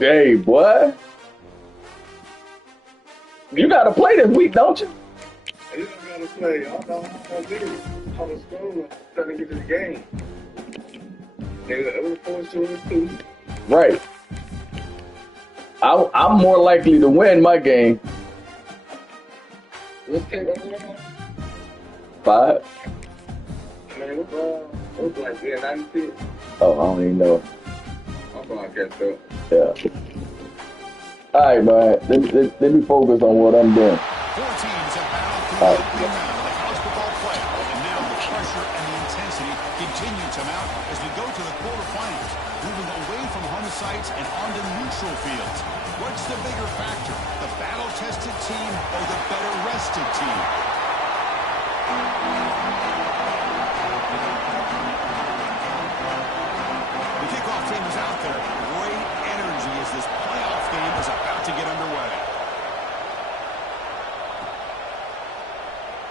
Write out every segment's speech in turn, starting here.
Hey, boy. You got to play this week, don't you? You don't gotta play. I don't know how to do it. I was scrolling, trying to get to the game. It was forced to us too. Right. I'm more likely to win my game. What's came on? 5. Man, what's like, yeah, 96? Oh, I don't even know. I'm gonna catch up. Yeah. All right, man. Let me focus on what I'm doing. 4 teams have battled through All the right. opening round of the college football playoff, and now the pressure and the intensity continue to mount as we go to the quarterfinals, moving away from home sites and onto neutral fields. What's the bigger factor, the battle-tested team or the better-rested team? The kickoff team is out there. Great energy as this playoff game is about to get underway.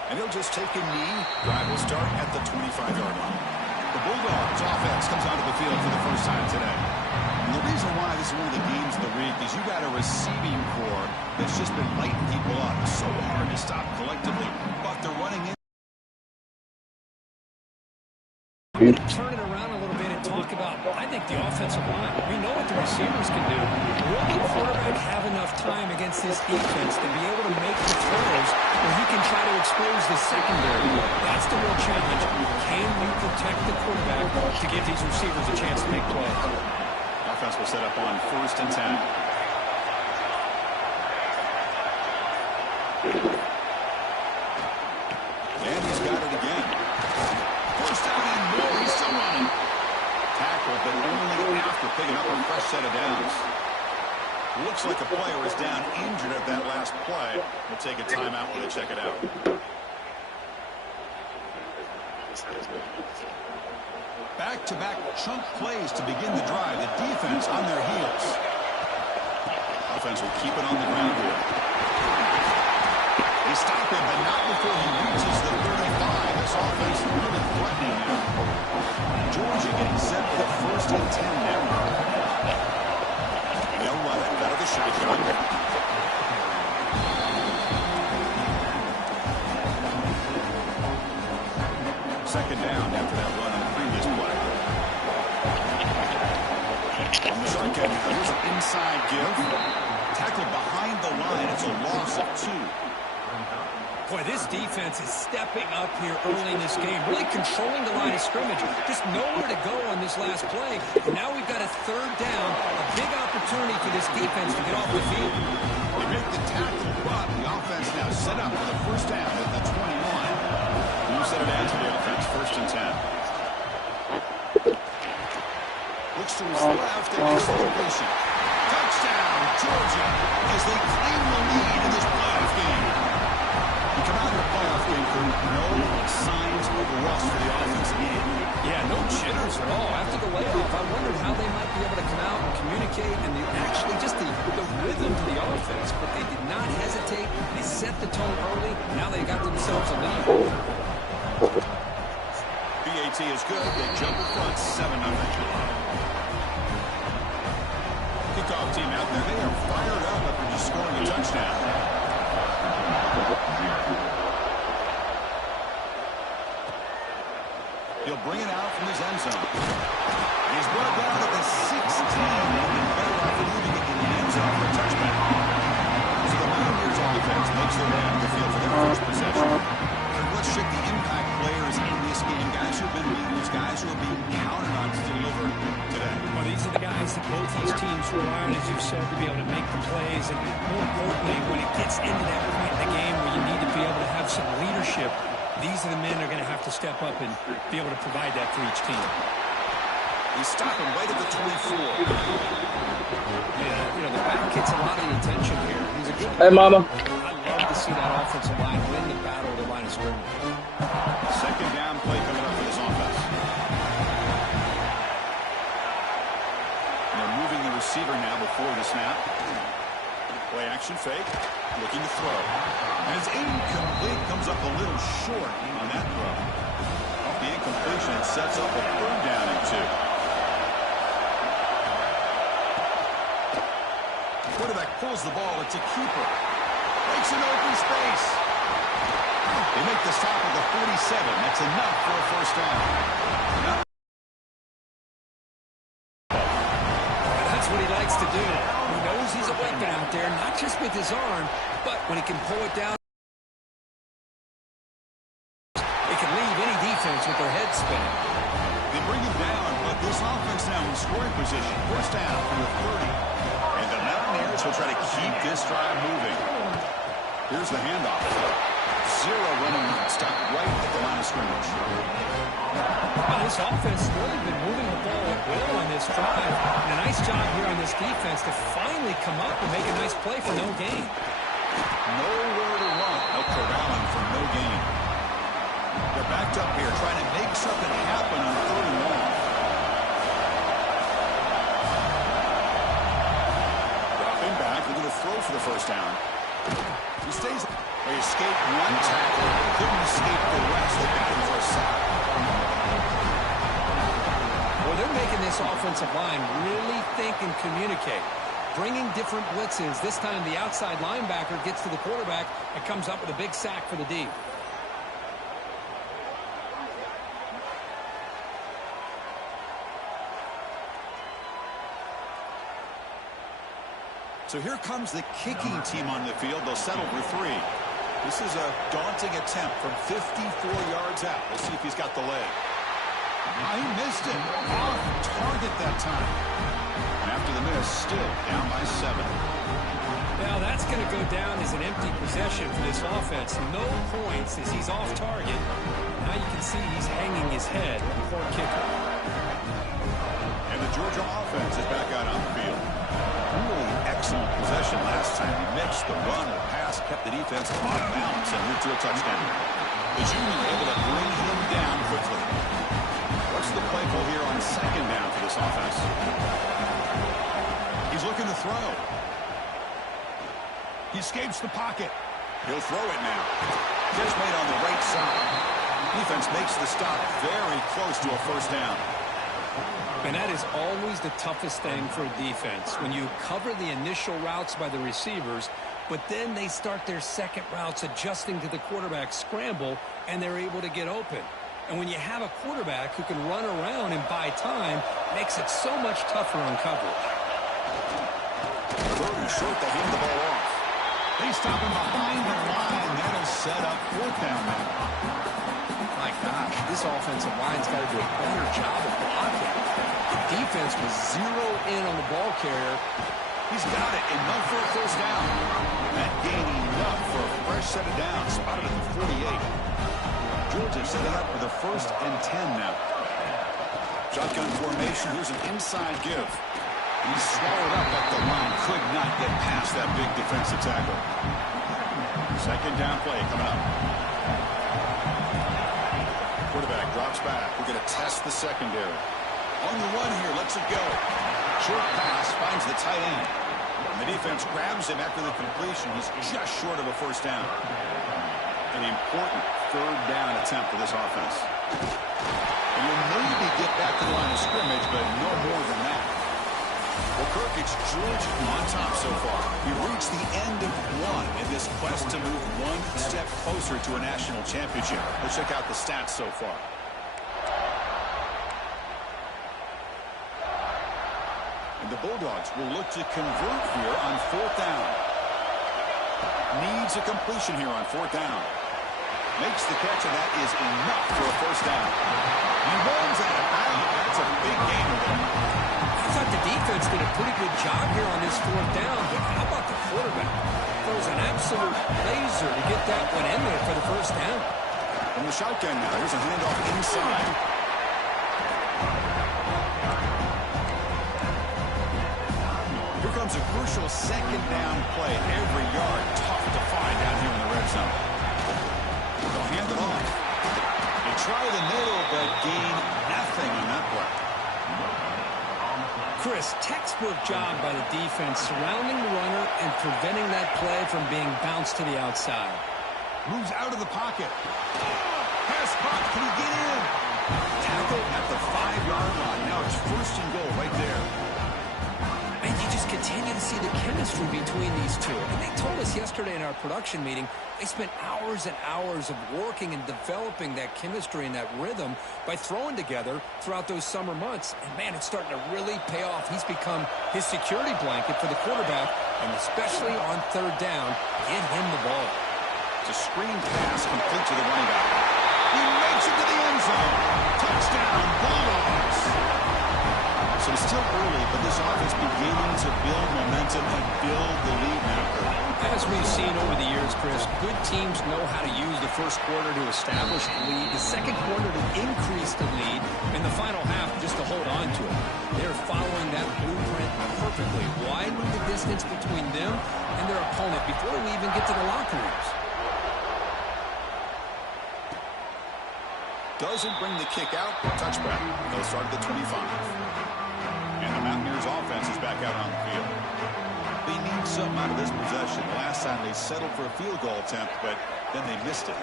And he'll just take a knee. Drive will start at the 25-yard line. The Bulldogs offense comes onto the field for the first time today. And the reason why this is one of the games of the week is you got a receiving core that's just been lighting people up. So hard to stop collectively, but they're running in. Turn it around a little bit and talk about, I think, the offensive line. We know what the receivers can do. Will the quarterback have enough time against this defense to be able to make the throws where he can try to expose the secondary? That's the real challenge. Can you protect the quarterback to give these receivers a chance to make plays? Offense will set up on 1st and 10. And he's got it again. First down and more. He's still running. Tackle, but only after picking up a fresh set of downs. Looks like a player is down injured at that last play. We'll take a timeout when they check it out. Back-to-back chunk plays to begin the drive. The defense on their heels. Offense will keep it on the ground here. They stop him, but not before he reaches the 35. This offense really threatening him. Georgia getting set for the 1st and 10 now. They'll run it out of the shotgun. Second down after that run on the previous play. On the second, here's an inside give. Tackled behind the line. It's a loss of 2. Boy, this defense is stepping up here early in this game, really controlling the line of scrimmage. Just nowhere to go on this last play. And now we've got a 3rd down, a big opportunity for this defense to get off the field. They make the tackle, but the offense now set up for the 1st down at the 21. You set it as for the offense, 1st and 10. Looks to his left and makes the completion. Touchdown, Georgia, as they claim the lead in this playoff game. You come out of the playoff game for no signs of rust for the offense again. Yeah, no jitters at all. After the layoff, I wondered how they might be able to come out and communicate and actually just the rhythm to the offense. But they did not hesitate. They set the tone early. Now they got themselves a lead. BAT is good. They jump in front 7-0. Kickoff team out there. They are fired up after just scoring a touchdown. He'll bring it out from his end zone. And he's brought down at the 16. And better off leaving it in the end zone for a touchback. So the Mountaineers offense makes their way out of the field for their first possession. And let's check the impact players in this game. Guys who have been leaders, guys who are being counted on to deliver today. Well, these are the guys that both these teams rely on, as you said, to be able to make the plays. And more importantly, when it gets into that point in the game where you need to be able to have some leadership, these are the men that are going to have to step up and be able to provide that for each team. They stop him right at the 24. Yeah, the back gets a lot of the attention here. He's a good Hey, Mama. I love to see that offensive line win the battle of the line of scrimmage. Second down play coming up for this offense. And they're moving the receiver now before the snap. Play action fake. Looking to throw. And it's incomplete. Comes up a little short on that throw. Off the incompletion, it sets up a 3rd down and 2. Quarterback pulls the ball. It's a keeper. Breaks an open space. They make the stop at the 47. That's enough for a first down. That's what he likes to do. He knows he's a weapon out there, not just with his arm, but when he can pull it down, it can leave any defense with their head spinning. They bring him down, but this offense now in scoring position. First down from the 30. And the Mountaineers will try to keep this drive moving. Here's the handoff. Zero running route. Stop right at the line of scrimmage. Well, this offense has really been moving the ball at will on this drive. And a nice job here on this defense to finally come up and make a nice play for no gain. Nowhere to run. No corralling for no gain. They're backed up here trying to make something happen on 3rd and long. Dropping back. They're going to throw for the first down. He stays. They escaped one tackle. Couldn't escape the rest. They got him for a sack. Well, they're making this offensive line really think and communicate. Bringing different blitzes. This time the outside linebacker gets to the quarterback and comes up with a big sack for the D. So here comes the kicking team on the field. They'll settle for 3. This is a daunting attempt from 54 yards out. Let's see if he's got the leg. He missed it. Off target that time. And after the miss, still down by 7. Now that's going to go down as an empty possession for this offense. No points as he's off target. Now you can see he's hanging his head. Poor kicker. And the Georgia offense is back out on the field. Really excellent possession last time. He mixed the run, the pass, kept the defense off balance, and moved to a touchdown. The junior able to bring him down quickly. What's the play call here on 2nd down for this offense? He's looking to throw. He escapes the pocket. He'll throw it now. Catch made on the right side. Defense makes the stop very close to a first down. And that is always the toughest thing for a defense. When you cover the initial routes by the receivers, but then they start their second routes adjusting to the quarterback scramble, and they're able to get open. And when you have a quarterback who can run around and buy time, it makes it so much tougher on coverage. 3rd and short, they hand the ball off. They stop him behind the line. That'll set up 4th down now. My gosh, this offensive line's got to do a better job of blocking. The defense was 0 in on the ball carrier. He's got it. Enough for a first down. That gain enough for a fresh set of downs. Spotted at the 48. Georgia setting up for the 1st and 10 now. Shotgun formation. Here's an inside give. He's swallowed up at the line. Could not get past that big defensive tackle. 2nd down play coming up. Quarterback drops back. We're going to test the secondary. On the run here, lets it go. Short pass, finds the tight end. And the defense grabs him after the completion. He's just short of a first down. An important 3rd down attempt for this offense. And you'll maybe get back to the line of scrimmage, but no more than that. Well, Kirk, it's Georgia on top so far. We reached the end of 1 in this quest to move 1 step closer to a national championship. Let's check out the stats so far. And the Bulldogs will look to convert here on 4th down. Needs a completion here on 4th down. Makes the catch, and that is enough for a first down. He runs out of bounds. That's a big gainer there. I thought the defense did a pretty good job here on this 4th down, but how about the quarterback? Throws an absolute laser to get that one in there for the first down. From the shotgun now, here's a handoff inside. Here comes a crucial 2nd down play. Every yard tough to find down here in the red zone. They'll hand them off. They try the middle, but gain nothing on that play. Chris, textbook job by the defense surrounding the runner and preventing that play from being bounced to the outside. Moves out of the pocket. Pass caught. Can he get in? Tackle at the 5-yard line. Now it's 1st and goal right there. And you just continue to see the chemistry between these two. And they told us yesterday in our production meeting, they spent hours and hours of working and developing that chemistry and that rhythm by throwing together throughout those summer months. And, man, it's starting to really pay off. He's become his security blanket for the quarterback, and especially on third down, get him the ball. It's a screen pass complete to the running back. He makes it to the end zone. Touchdown, Bulldogs. So it's still early, but this offense beginning to build momentum and build the lead now, Kurt. As we've seen over the years, Chris, good teams know how to use the first quarter to establish the lead, the second quarter to increase the lead, and the final half just to hold on to it. They're following that blueprint perfectly, widening the distance between them and their opponent before we even get to the locker rooms. Doesn't bring the kick out. Touchback. They'll start at the 25. And the Mountaineers offense is back out on the field. They need something out of this possession. Last time they settled for a field goal attempt, but then they missed it.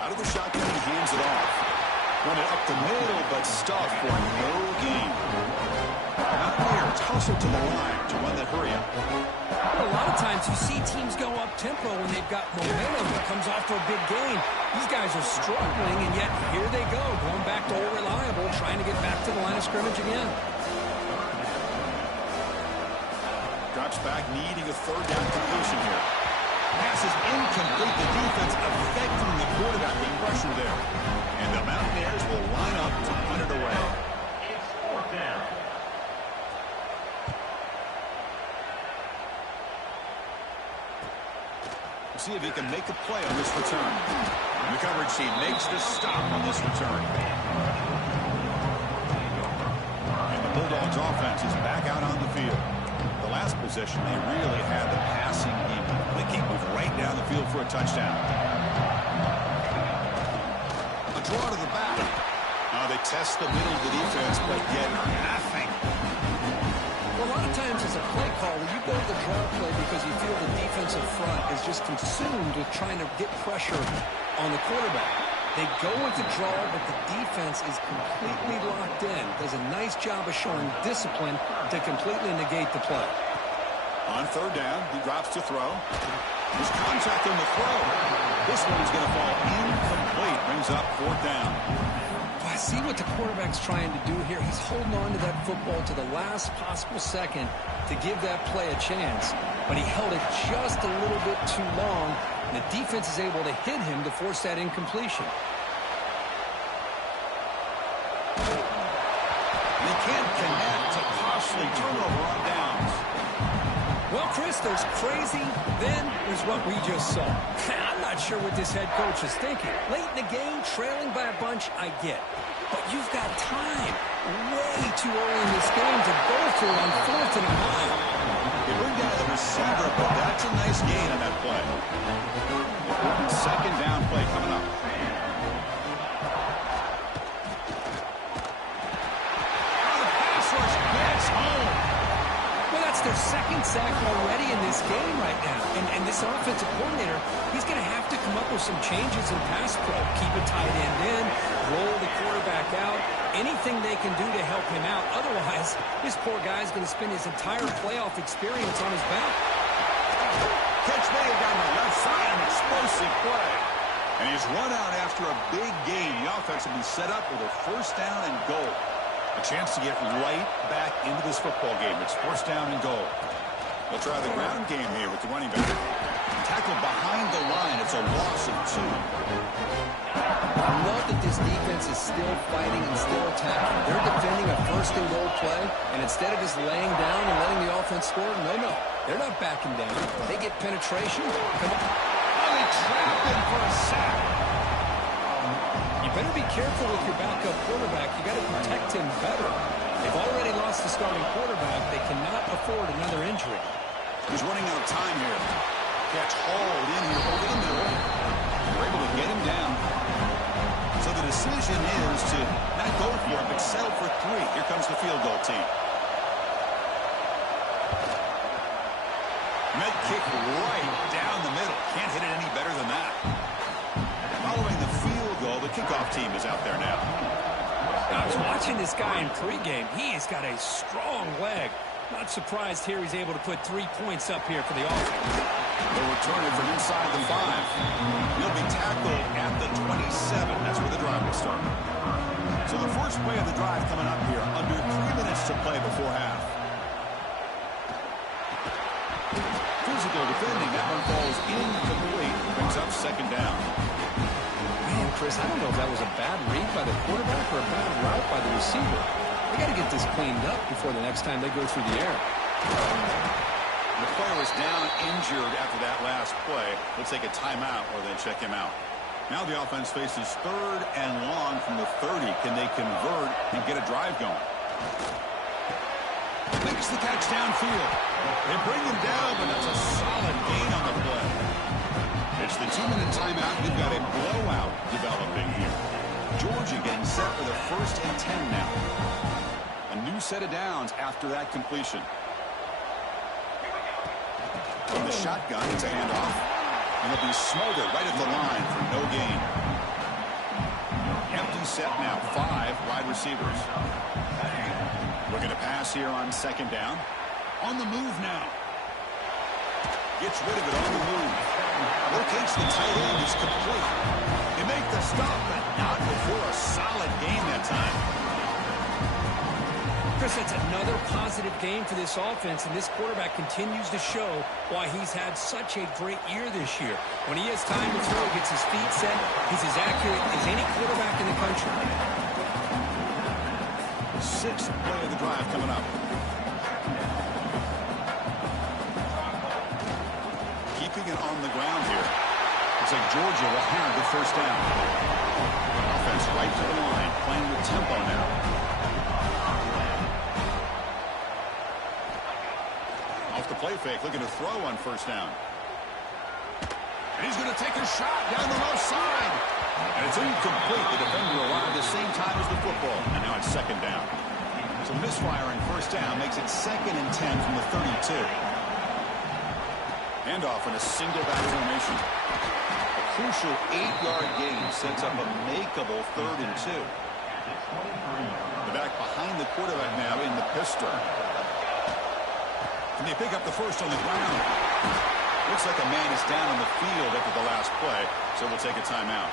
Out of the shotgun, he hands it off. Run it up the middle, but stuffed for no gain. Mountaineers hustle to the line to run that hurry up. A lot of times you see teams go up-tempo when they've got momentum that comes off for a big gain. These guys are struggling, and yet here they go, going back to old reliable, trying to get back to the line of scrimmage again. Drops back, needing a third down completion here. Pass is incomplete. The defense affecting the quarterback with pressure there. And the Mountaineers will line up to punt it away. It's fourth down. See if he can make a play on this return. And the coverage team makes the stop on this return. And the Bulldogs offense is back out on the field. The last possession, they really had the passing game clicking, move right down the field for a touchdown. A draw to the back. Now they test the middle of the defense, but get nothing. Well, a lot of times as a play caller, you go to the draw play because you feel the defensive front is just consumed with trying to get pressure on the quarterback. They go with the draw, but the defense is completely locked in. Does a nice job of showing discipline to completely negate the play. On third down, he drops to throw. There's contact on the throw. This one's going to fall incomplete. Brings up fourth down. I see what the quarterback's trying to do here. He's holding on to that football to the last possible second to give that play a chance. But he held it just a little bit too long. And the defense is able to hit him to force that incompletion. They can't connect to costly turnover on downs. Well, Chris, there's crazy, then there's what we just saw. I'm not sure what this head coach is thinking. Late in the game, trailing by a bunch, I get. But you've got time, way too early in this game to go for it on 4th and a mile. They bring down the receiver, but that's a nice gain on that play. Second down play coming up. The pass rush gets home. Well, that's their second sack already in this game right now. And this offensive coordinator, he's going to have to come up with some changes in pass pro. Keep a tight end in, roll the quarterback out, anything they can do to help him out. Otherwise, this poor guy's going to spend his entire playoff experience on his back. Catch made down the left side, an explosive play. And he's run out after a big gain. The offense will be set up with a first down and goal. A chance to get right back into this football game. It's first down and goal. They'll try the ground game here with the running back. Tackle behind the line. It's a loss of 2. I love that this defense is still fighting and still attacking. They're defending a first and goal play, and instead of just laying down and letting the offense score, no. They're not backing down. They get penetration. Come on. Oh, they trap him for a sack. You better be careful with your backup quarterback. You got to protect him better. They've already lost the starting quarterback. They cannot afford another injury. He's running out of time here. Catch hauled in here over the middle. We're able to get him down. So the decision is to not go for it, but settle for 3. Here comes the field goal team. Med kick right down the middle. Can't hit it any better than that. Following the field goal, the kickoff team is out there now. I was watching this guy in pregame. He has got a strong leg. Not surprised here he's able to put 3 points up here for the offense. They'll return it from inside the 5. He'll be tackled at the 27. That's where the drive will start. So the first play of the drive coming up here. Under 3 minutes to play before half. Physical defending. That one falls incomplete. Brings up second down. Man, Chris, I don't know if that was a bad read by the quarterback or a bad route by the receiver. They got to get this cleaned up before the next time they go through the air. The player was down injured after that last play. Let's take a timeout or they check him out. Now the offense faces 3rd and long from the 30. Can they convert and get a drive going? Makes the catch downfield. They bring him down, but that's a solid gain on the play. It's the 2-minute timeout. We've got a blowout developing here. Georgia getting set for the 1st and 10 now. A new set of downs after that completion. From the shotgun, it's a handoff. And it'll be smothered right at the line for no gain. Empty set now. 5 wide receivers. Looking to pass here on 2nd down. On the move now. Gets rid of it on the move. Locates the tight end. Is complete. They make the stop, but not before a solid gain that time. Chris, that's another positive game for this offense, and this quarterback continues to show why he's had such a great year this year. When he has time to throw, gets his feet set, he's as accurate as any quarterback in the country. 6th play of the drive coming up. Keeping it on the ground here. Looks like Georgia will have the 1st down. Offense right to the line, playing with tempo now. Off the play fake, looking to throw on 1st down. And he's going to take a shot down the left side. And it's incomplete. The defender arrived the same time as the football. And now it's 2nd down. So misfire on 1st down makes it 2nd and 10 from the 32. Handoff in a single back formation. A crucial 8-yard gain sets up a makeable 3rd and 2. The back behind the quarterback now in the pistol. Can they pick up the 1st on the ground? Looks like a man is down on the field after the last play, so we'll take a timeout.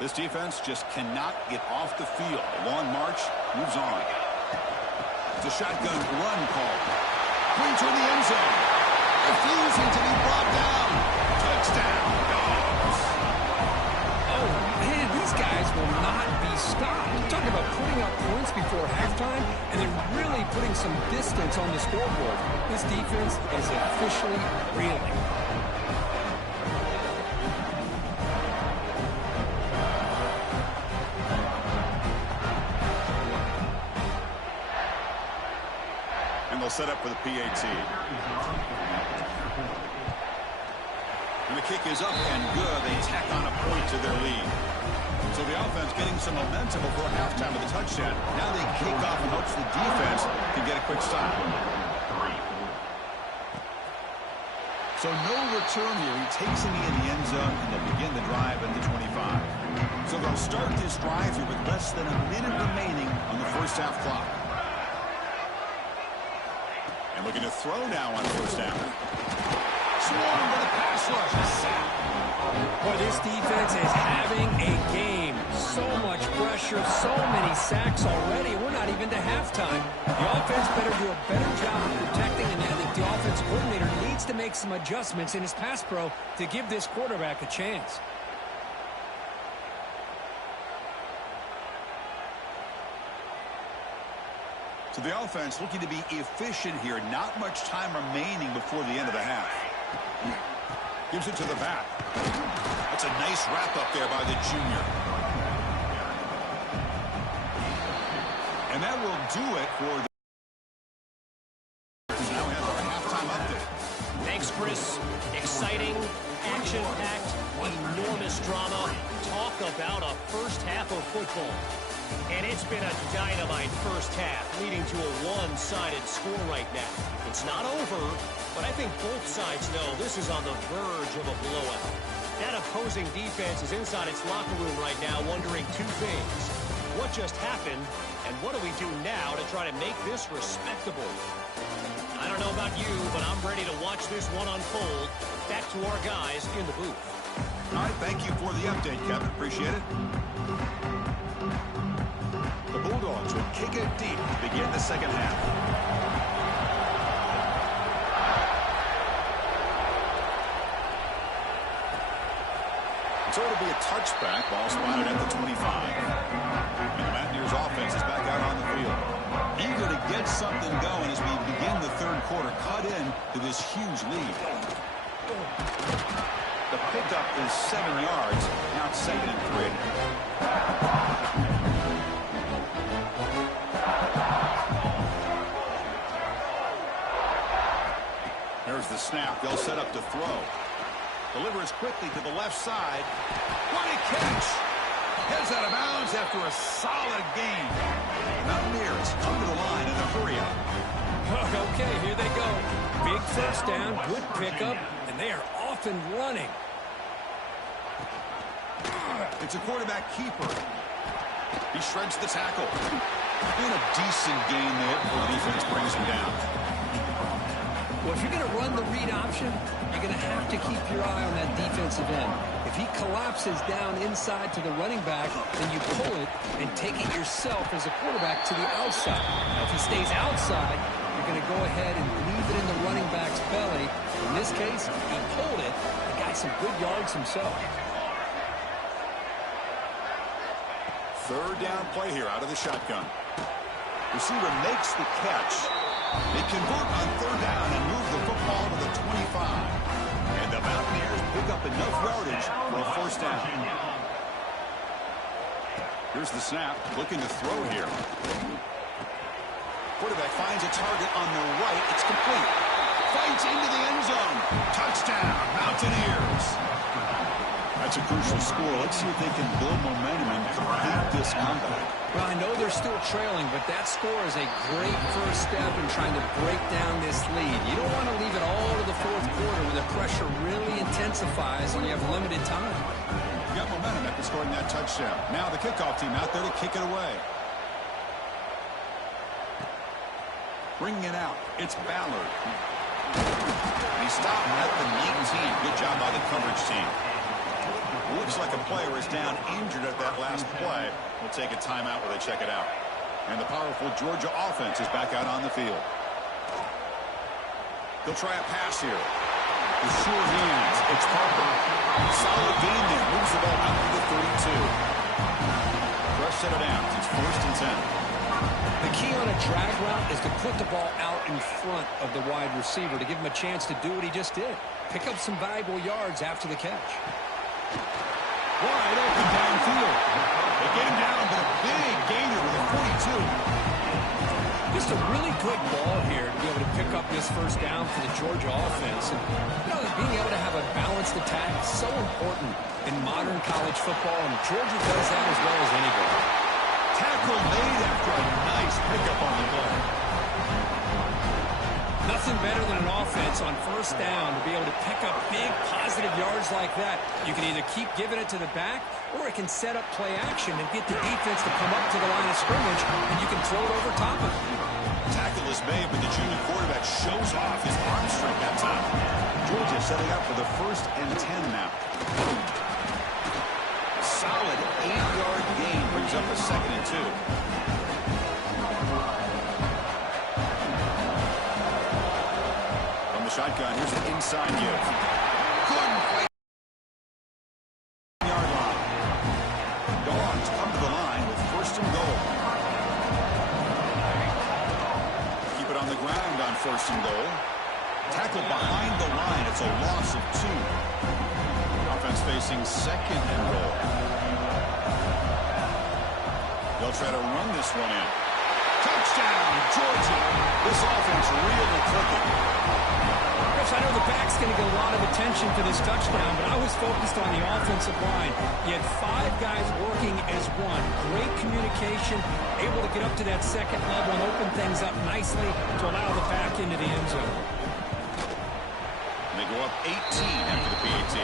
This defense just cannot get off the field. The long march moves on. It's a shotgun run call. Going to the end zone. Refusing to be brought down. Touchdown, Dogs. Oh, man, these guys will not be stopped. Talking about putting up points before halftime, and then really putting some distance on the scoreboard. This defense is officially reeling. And they'll set up for the PAT. And the kick is up and good. They tack on a point to their lead. So the offense getting some momentum before halftime with a touchdown. Now they kick off and hopes the defense can get a quick stop. So no return here. He takes him in the end zone, and they'll begin the drive at the 25. So they'll start this drive here with less than a minute remaining on the 1st half clock. And looking to throw now on 1st down. Swarm with a pass rush. Boy, this defense is having a game. So much pressure, so many sacks already. We're not even to halftime. The offense better do a better job of protecting, and I think the offense coordinator needs to make some adjustments in his pass pro to give this quarterback a chance. So the offense looking to be efficient here. Not much time remaining before the end of the half. Gives it to the back. That's a nice wrap up there by the junior. And that will do it for the... Now we have our halftime update. Thanks, Chris. Exciting, action-packed, enormous drama. Talk about a 1st half of football. And it's been a dynamite first half, leading to a one-sided score right now. It's not over, but I think both sides know this is on the verge of a blowout. That opposing defense is inside its locker room right now wondering two things. What just happened, and what do we do now to try to make this respectable? I don't know about you, but I'm ready to watch this one unfold. Back to our guys in the booth. All right, thank you for the update, Kevin. Appreciate it. The Bulldogs will kick it deep to begin the second half. So it'll be a touchback. Ball spotted at the 25. And the Mountaineers offense is back out on the field. Eager to get something going as we begin the third quarter. Cut in to this huge lead. The pickup is 7 yards. Now it's 2nd and 3. There's the snap. They'll set up to throw. Delivers quickly to the left side. What a catch! Heads out of bounds after a solid game. Mountaineers come to the line in a hurry-up. Okay, here they go. Big first down, good pickup, and they are off and running. It's a quarterback keeper. He shreds the tackle. And a decent gain there before the defense brings him down. Well, if you're going to run the read option, you're going to have to keep your eye on that defensive end. If he collapses down inside to the running back, then you pull it and take it yourself as a quarterback to the outside. Now, if he stays outside, you're going to go ahead and leave it in the running back's belly. In this case, he pulled it and got some good yards himself. Third down play here out of the shotgun. Receiver makes the catch. They convert on third down and move the football to the 25. And the Mountaineers pick up enough yardage for a first down. Here's the snap. Looking to throw here. Quarterback finds a target on the right. It's complete. Fights into the end zone. Touchdown, Mountaineers. That's a crucial score. Let's see if they can build momentum and complete this comeback. Well, I know they're still trailing, but that score is a great first step in trying to break down this lead. You don't want to leave it all to the fourth quarter where the pressure really intensifies and you have limited time. You got momentum after scoring that touchdown. Now the kickoff team out there to kick it away. Bringing it out. It's Ballard. And he stopped at the 19. Good job by the coverage team. Looks like a player is down injured at that last play. We'll take a timeout where they check it out. And the powerful Georgia offense is back out on the field. They'll try a pass here. With sure hands, it's Parker. Solid gain there. Moves the ball out to the 32. Rush set it down. It's 1st and 10. The key on a drag route is to put the ball out in front of the wide receiver to give him a chance to do what he just did. Pick up some valuable yards after the catch. Wide open downfield. They get him down, but a big gainer with a 42. Just a really good ball here to be able to pick up this first down for the Georgia offense. And, you know, being able to have a balanced attack is so important in modern college football, and Georgia does that as well as anybody. Tackle made after a nice pickup on the play. Nothing better than an offense on first down to be able to pick up big positive yards like that. You can either keep giving it to the back, or it can set up play action and get the defense to come up to the line of scrimmage, and you can throw it over top of it. Tackle is made, but the junior quarterback shows off his arm strength that time. Georgia setting up for the 1st and 10 now. Solid 8-yard gain brings up a 2nd and 2. Shotgun, here's an inside give. Couldn't play. Yard line. Dogs come to the line with 1st and goal. Keep it on the ground on 1st and goal. Tackle behind the line. It's a loss of 2. Offense facing 2nd and goal. They'll try to run this one in. Touchdown, Georgia. This offense really clicking. Chris, I know the back's going to get a lot of attention for this touchdown, but I was focused on the offensive line. You had 5 guys working as one. Great communication, able to get up to that second level and open things up nicely to allow the back into the end zone. They go up 18 after the PAT.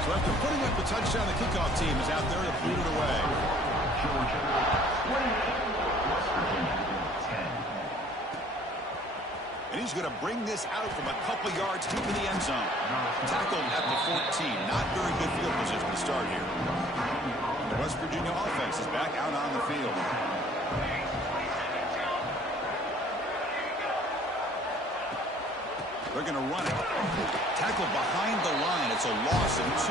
So after putting up the touchdown, the kickoff team is out there to boot it away. And he's going to bring this out from a couple yards deep in the end zone. Tackled at the 14. Not very good field position to start here. The West Virginia offense is back out on the field. They're going to run it. Tackled behind the line. It's a loss of 2.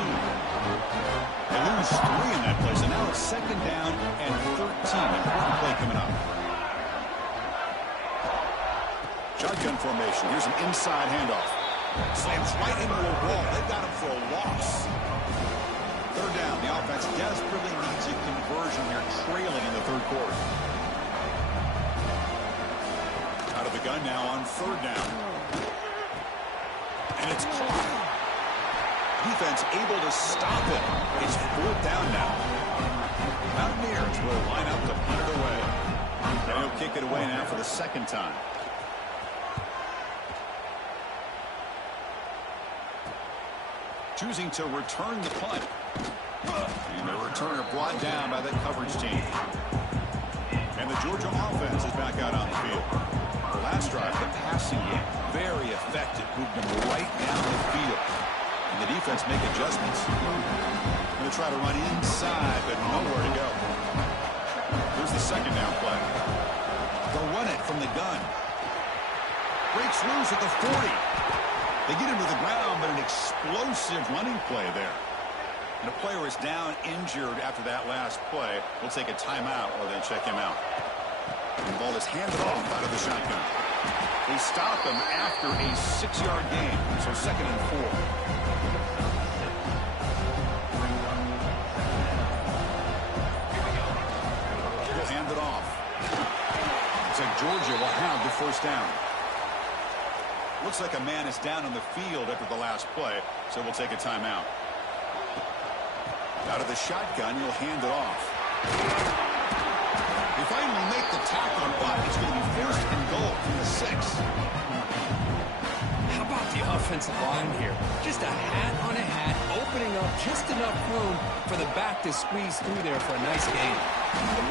They lose 3 in that place, and now it's second down and 13. Important play coming up. Shotgun formation. Here's an inside handoff. Slams right into a wall. They've got him for a loss. Third down. The offense desperately needs a conversion here, trailing in the third quarter. Out of the gun now on third down. And it's caught. Defense able to stop it. It's fourth down now. Mountaineers will line up to punt it away. And he'll kick it away now for the second time. Choosing to return the punt. And the returner brought down by that coverage team. And the Georgia offense is back out on the field. The last drive, the passing game, very effective. Moved them right down the field. And the defense make adjustments. Going to try to run inside, but nowhere to go. Here's the second down play. They'll run it from the gun. Breaks loose at the 40. They get him to the ground, but an explosive running play there. And a player is down injured after that last play. We'll take a timeout or then check him out. The ball is handed off out of the shotgun. They stop him after a 6-yard gain, so second and 4. He'll hand it off. Looks like Georgia will have the first down. Looks like a man is down on the field after the last play, so we'll take a timeout. Out of the shotgun, he'll hand it off. They finally make the tackle, but it's going to be first and goal from the 6. How about the offensive line here? Just a hat on a hat, opening up just enough room for the back to squeeze through there for a nice gain.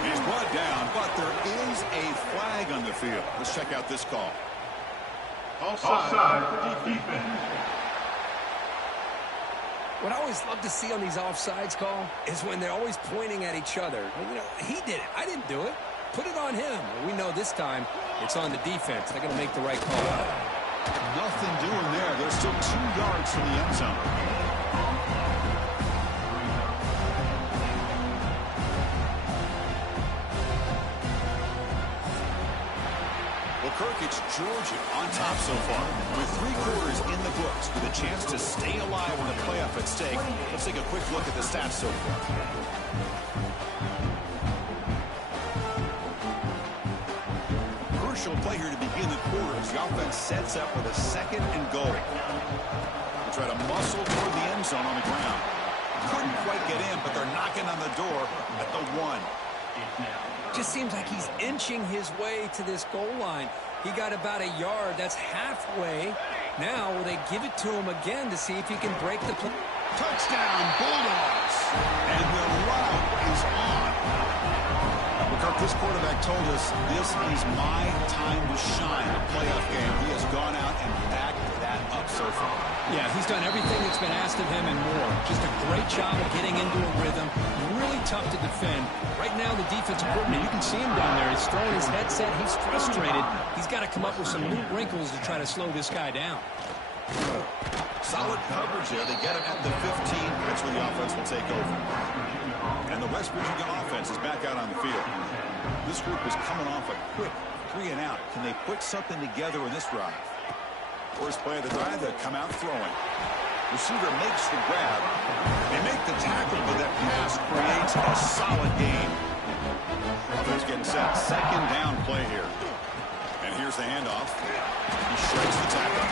He's brought down, but there is a flag on the field. Let's check out this call. Offside for defense. What I always love to see on these offsides call is when they're always pointing at each other. You know, he did it. I didn't do it. Put it on him. We know this time it's on the defense. They're going to make the right call. Nothing doing there. They're still 2 yards from the end zone. Kirk, it's Georgia on top so far. With 3 quarters in the books, with a chance to stay alive in the playoff at stake. Let's take a quick look at the stats so far. Crucial play here to begin the quarters. The offense sets up with a second and goal. They try to muscle toward the end zone on the ground. Couldn't quite get in, but they're knocking on the door at the 1. Just seems like he's inching his way to this goal line. He got about a yard. That's halfway. Now will they give it to him again to see if he can break the play? Touchdown, Bulldogs! And the route is on. Kirk, this quarterback told us this is my time to shine. A playoff game. He has gone out and backed that up so far. Yeah, he's done everything that's been asked of him and more. Just a great job of getting into a rhythm. Really tough to defend. Right now, the defensive coordinator, you can see him down there. He's throwing his headset. He's frustrated. He's got to come up with some new wrinkles to try to slow this guy down. Solid coverage there. They get him at the 15. That's where the offense will take over. And the West Virginia offense is back out on the field. This group is coming off a quick 3 and out. Can they put something together in this drive? First play of the drive, they come out throwing. Receiver makes the grab. They make the tackle, but that pass creates a solid gain. Offense getting set. Second down play here. And And here's the handoff. He shreds the tackle.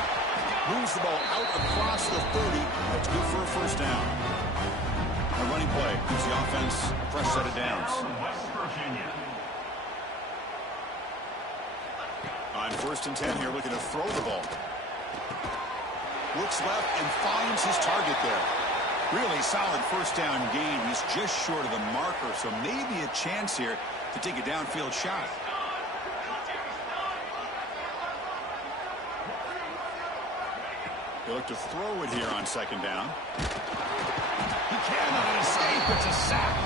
Moves the ball out across the 30. That's good for a first down. A running play gives the offense a fresh set of downs. On 1st and 10 here, looking to throw the ball. Looks left and finds his target there. Really solid first down gain. He's just short of the marker, so maybe a chance here to take a downfield shot. He'll look to throw it here on 2nd down. He cannot escape. It's a sack.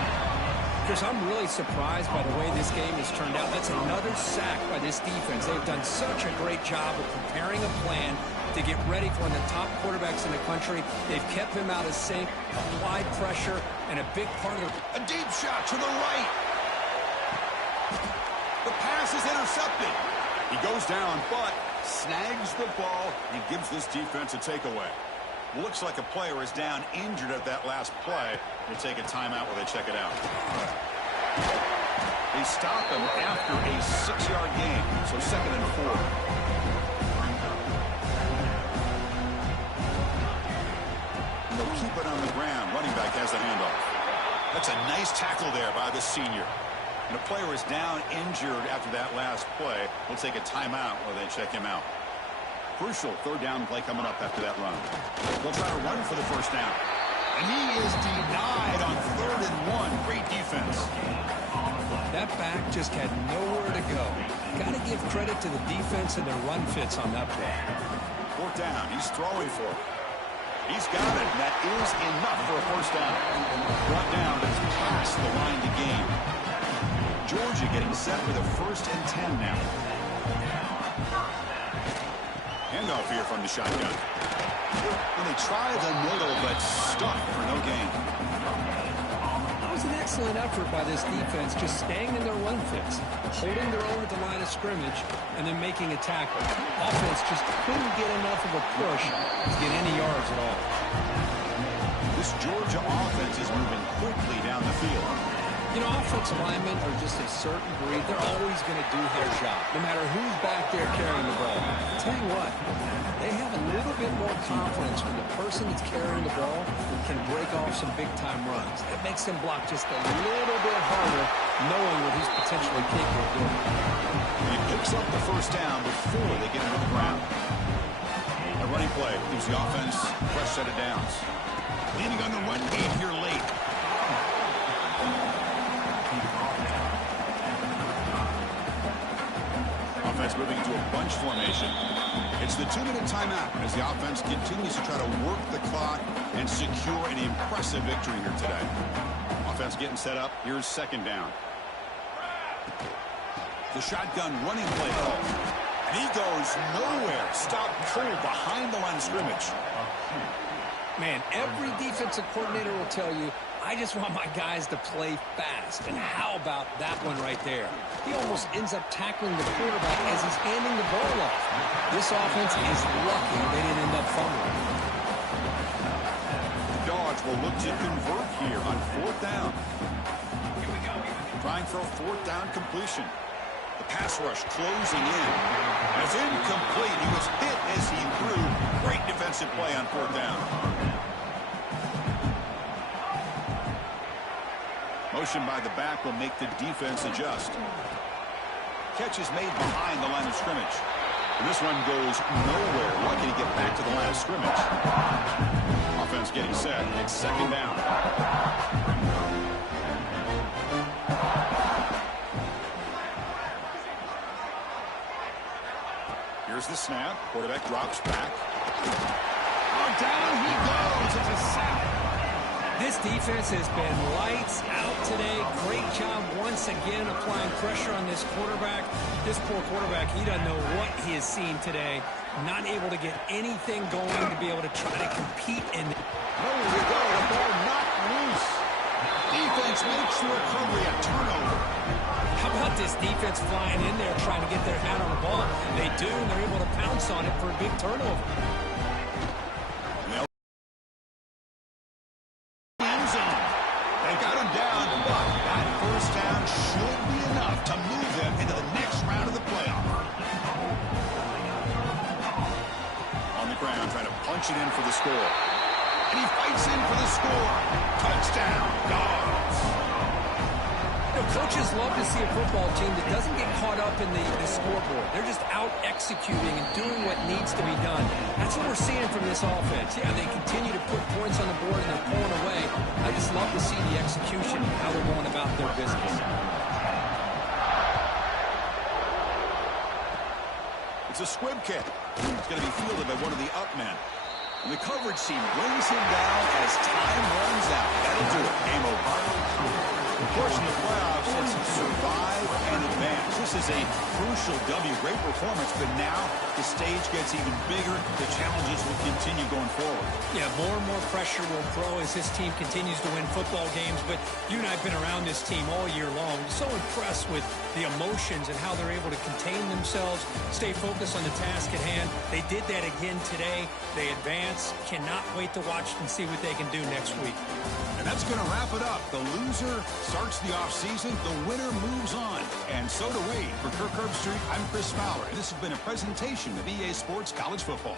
Chris, I'm really surprised by the way this game has turned out. That's another sack by this defense. They've done such a great job of preparing a plan to get ready for one of the top quarterbacks in the country. They've kept him out of sync, applied pressure, and a big part of a deep shot to the right. The pass is intercepted. He goes down, but snags the ball and gives this defense a takeaway. Looks like a player is down injured at that last play. They take a timeout while they check it out. They stop him after a 6-yard gain, so 2nd and 4. And they'll keep it on the ground. Running back has the handoff. That's a nice tackle there by the senior. And a player is down injured after that last play. We'll take a timeout while they check him out. Crucial 3rd down play coming up after that run. They'll try to run for the first down. And he is denied on 3rd and 1. Great defense. that back just had nowhere to go. Got to give credit to the defense and their run fits on that play. 4th down. He's throwing for it. He's got it. And that is enough for a first down. Brought down, but it's past the line to gain. Georgia getting set with a 1st and 10 now. Handoff here from the shotgun. And they try the middle, but stuck for no gain. That was an excellent effort by this defense, just staying in their run fits, holding their own at the line of scrimmage, and then making a tackle. Offense just couldn't get enough of a push to get any yards at all. This Georgia offense is moving quickly down the field. You know, offensive linemen are just a certain breed. They're always going to do their job, no matter who's back there carrying the ball. I'll tell you what, they have a little bit more confidence when the person that's carrying the ball can break off some big-time runs. It makes them block just a little bit harder, knowing what he's potentially capable of doing. He picks up the first down before they get him to the ground. A running play gives the offense a fresh set of downs. Leaning on the run game here late. Offense moving into a bunch formation. It's the 2-minute timeout as the offense continues to try to work the clock and secure an impressive victory here today. Offense getting set up. Here's 2nd down. The shotgun running play call. And he goes nowhere. Stopped cold behind the line of scrimmage. Man, every defensive coordinator will tell you, I just want my guys to play fast. And how about that one right there? He almost ends up tackling the quarterback as he's handing the ball off. This offense is lucky they didn't end up fumbling. The Dogs will look to convert here on 4th down. Trying for a 4th down completion. The pass rush closing in. It's incomplete. He was hit as he threw. Great defensive play on 4th down. Motion by the back will make the defense adjust. Catch is made behind the line of scrimmage. And this one goes nowhere. Lucky to get back to the line of scrimmage. Offense getting set. It's 2nd down. Here's the snap. Quarterback drops back. Oh, down he goes. It's a sack. This defense has been lights out today. Great job once again applying pressure on this quarterback. This poor quarterback, he doesn't know what he has seen today. Not able to get anything going to be able to try to compete in. Nowhere to go. The ball knocked loose. Defense makes the recovery a turnover. How about this defense flying in there trying to get their hand on the ball? They do, and they're able to pounce on it for a big turnover. punching in for the score. And he fights in for the score. Touchdown, Dogs. You know, coaches love to see a football team that doesn't get caught up in the scoreboard. They're just out executing and doing what needs to be done. That's what we're seeing from this offense. Yeah, they continue to put points on the board and they're pulling away. I just love to see the execution, how they're going about their business. It's a squib kick. It's going to be fielded by one of the up men. And the coverage team brings him down as time runs out. That'll do it. Game over. Of course, in the playoffs, it's survive and advance. This is a crucial W. Great performance, but now the stage gets even bigger. The challenges will continue going forward. Yeah, more and more pressure will grow as this team continues to win football games. But you and I have been around this team all year long. So impressed with the emotions and how they're able to contain themselves, stay focused on the task at hand. They did that again today. They advance. Cannot wait to watch and see what they can do next week. And that's going to wrap it up. The loser starts the offseason. The winner moves on. And so do we. For Kirk Herbstreit, I'm Chris Fowler. And this has been a presentation of EA Sports College Football.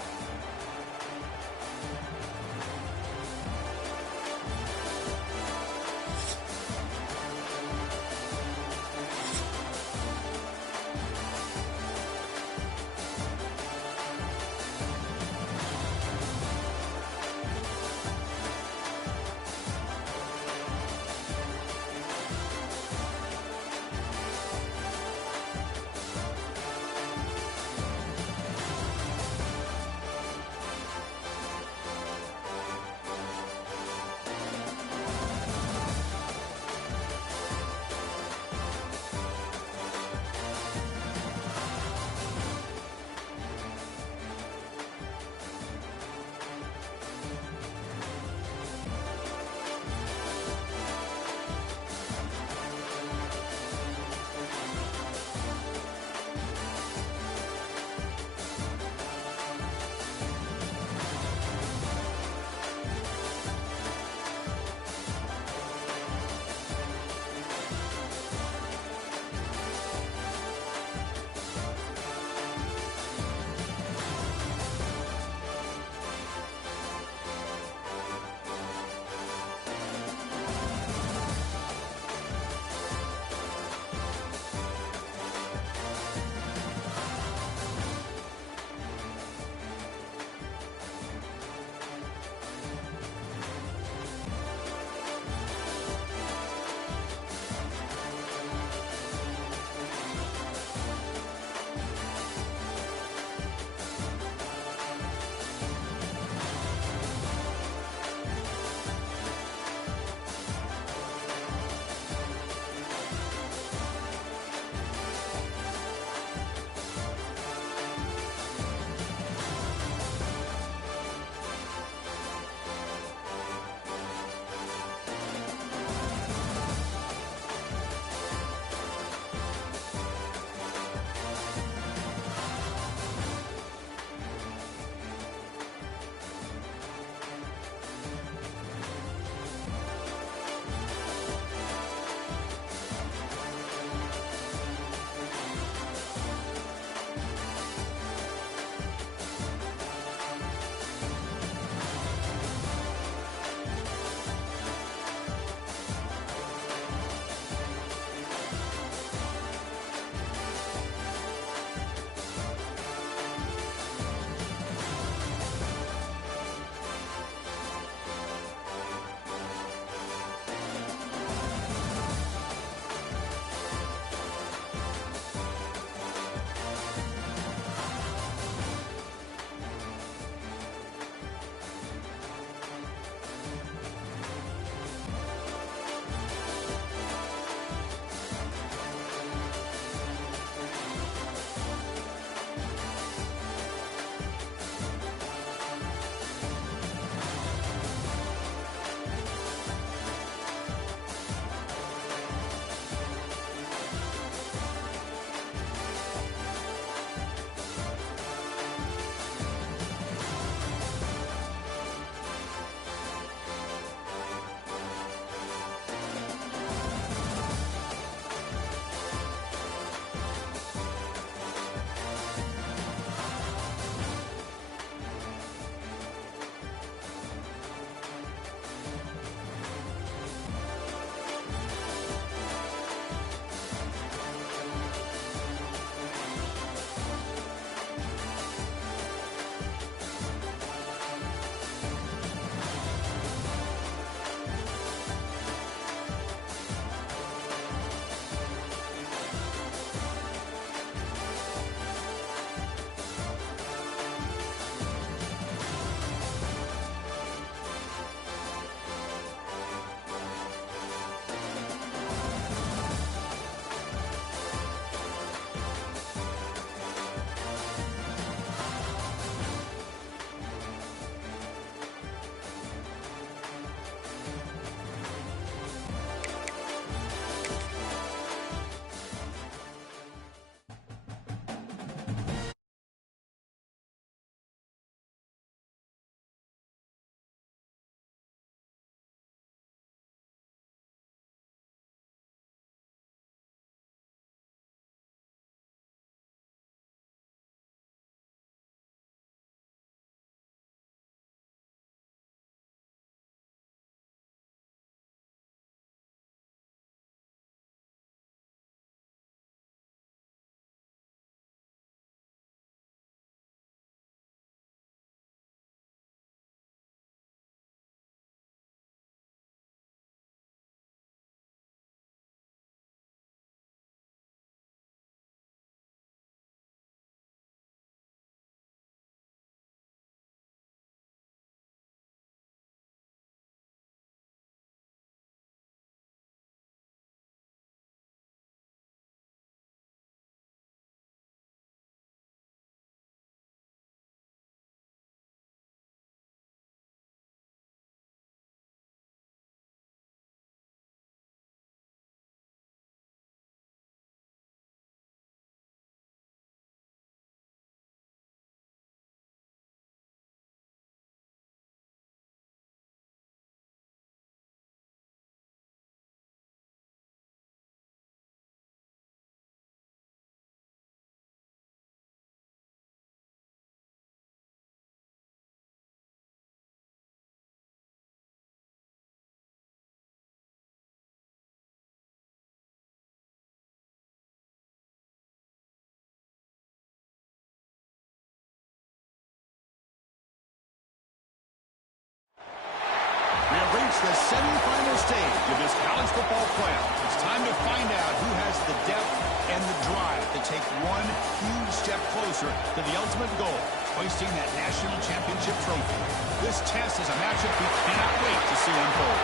It's the semifinal stage of this college football playoff. It's time to find out who has the depth and the drive to take one huge step closer to the ultimate goal, hoisting that national championship trophy. This test is a matchup we cannot wait to see unfold.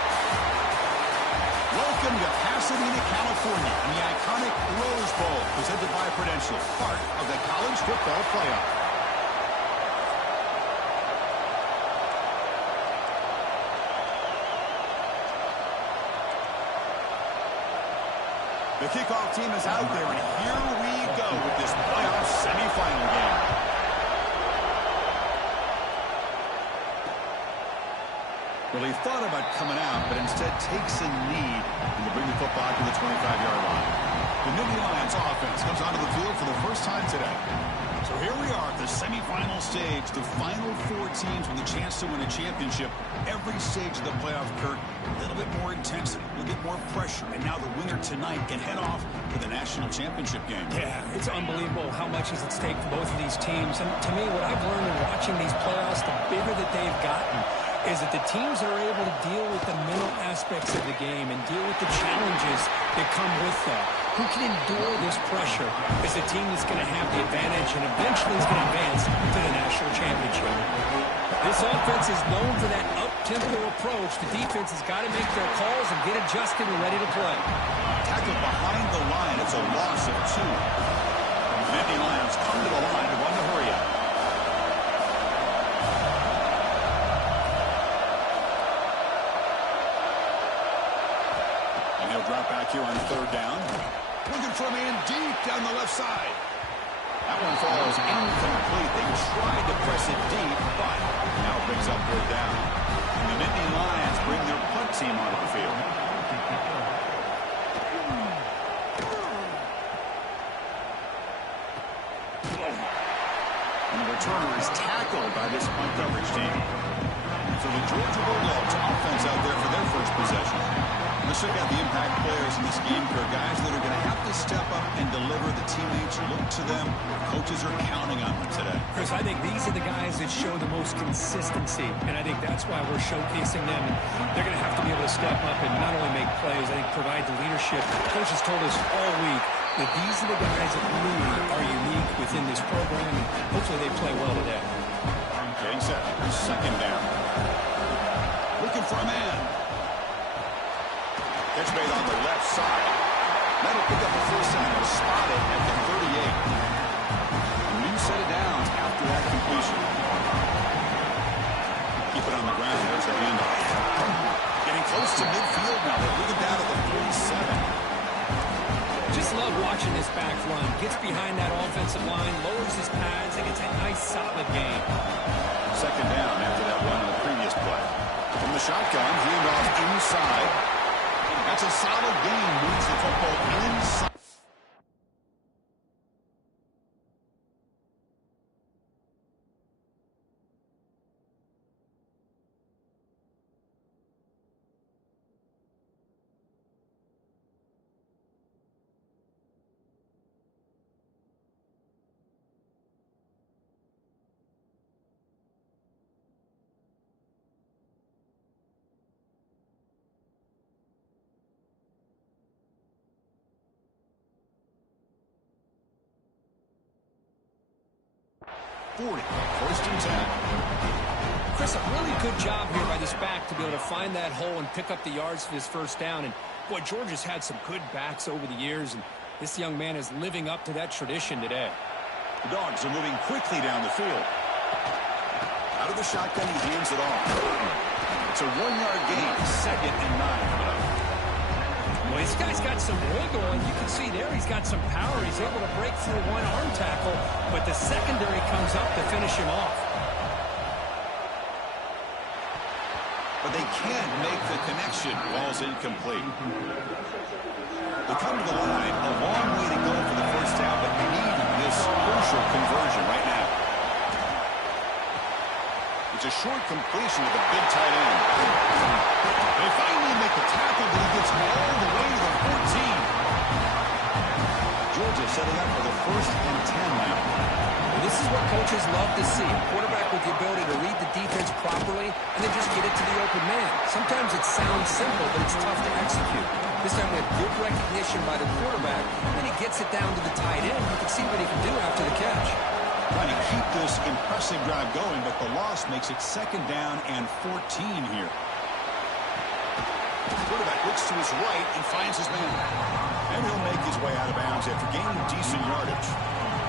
Welcome to Pasadena, California, and the iconic Rose Bowl, presented by Prudential, part of the college football playoff. The kickoff team is out there, and here we go with this playoff semifinal game. Well, he thought about coming out, but instead takes a knee and to bring the football to the 25-yard line. The Nittany Lions offense comes onto the field for the first time today. So here we are at the semifinal stage, the final four teams with a chance to win a championship. Every stage of the playoff, Kurt, a little bit more intensity, a little bit more pressure, and now the winner tonight can head off to the national championship game. Yeah, it's unbelievable how much is at stake for both of these teams. And to me, what I've learned in watching these playoffs, the bigger that they've gotten, is that the teams are able to deal with the mental aspects of the game and deal with the challenges that come with that. Who can endure this pressure is the team that's going to have the advantage and eventually is going to advance to the national championship. This offense is known for that up-tempo approach. The defense has got to make their calls and get adjusted and ready to play. Tackled behind the line. It's a loss of 2. The Nittany Lions come to the line to run the hurry up. And he'll drop back here on 3rd down. Looking for a man deep down the left side. That one falls incomplete. They tried to press it deep, but now brings up 3rd down. And the Nittany Lions bring their punt team onto the field. And the returner is tackled by this punt coverage team. So the Georgia Bulldogs offense out there for their first possession. Let's check out the impact players in this game, Kurt. Guys that are going to have to step up and deliver. The teammates look to them. Coaches are counting on them today. Chris, I think these are the guys that show the most consistency, and I think that's why we're showcasing them. And they're going to have to be able to step up and not only make plays, I think provide the leadership. Coaches told us all week that these are the guys that really are unique within this program, and hopefully they play well today. Getting set. 2nd down. Looking for a man. Catch made on the left side. That'll pick up the first down. Spotted at the 38. A new set of downs after that completion. Keep it on the ground. There's the handoff. Getting close to midfield now. They're moving down to the 47. Just love watching this back run. Gets behind that offensive line, lowers his pads, and gets a nice solid gain. 2nd down after that run on the previous play. From the shotgun, handoff inside. That's a solid gain. Moves the football inside. First and 10. Chris, a really good job here by this back to be able to find that hole and pick up the yards for this 1st down. And, boy, Georgia's had some good backs over the years, and this young man is living up to that tradition today. The Dogs are moving quickly down the field. Out of the shotgun, he hands it off. It's a 1-yard gain, 2nd and 9. Well, this guy's got some wiggle, and you can see there he's got some power. He's able to break through one arm tackle, but the secondary comes up to finish him off. But they can't make the connection. Ball's incomplete. They come to the line. A long way to go for the 1st down, but they need this crucial conversion right now. It's a short completion with a big tight end. They finally make the tackle, but he gets all the way to the 14. Georgia setting up for the 1st and 10 now. Well, this is what coaches love to see. A quarterback with the ability to read the defense properly and then just get it to the open man. Sometimes it sounds simple, but it's tough to execute. This time we have good recognition by the quarterback, and then he gets it down to the tight end. You can see what he can do after the catch. Trying to keep this impressive drive going, but the loss makes it 2nd down and 14 here. The quarterback looks to his right and finds his man. And he'll make his way out of bounds after gaining decent yardage.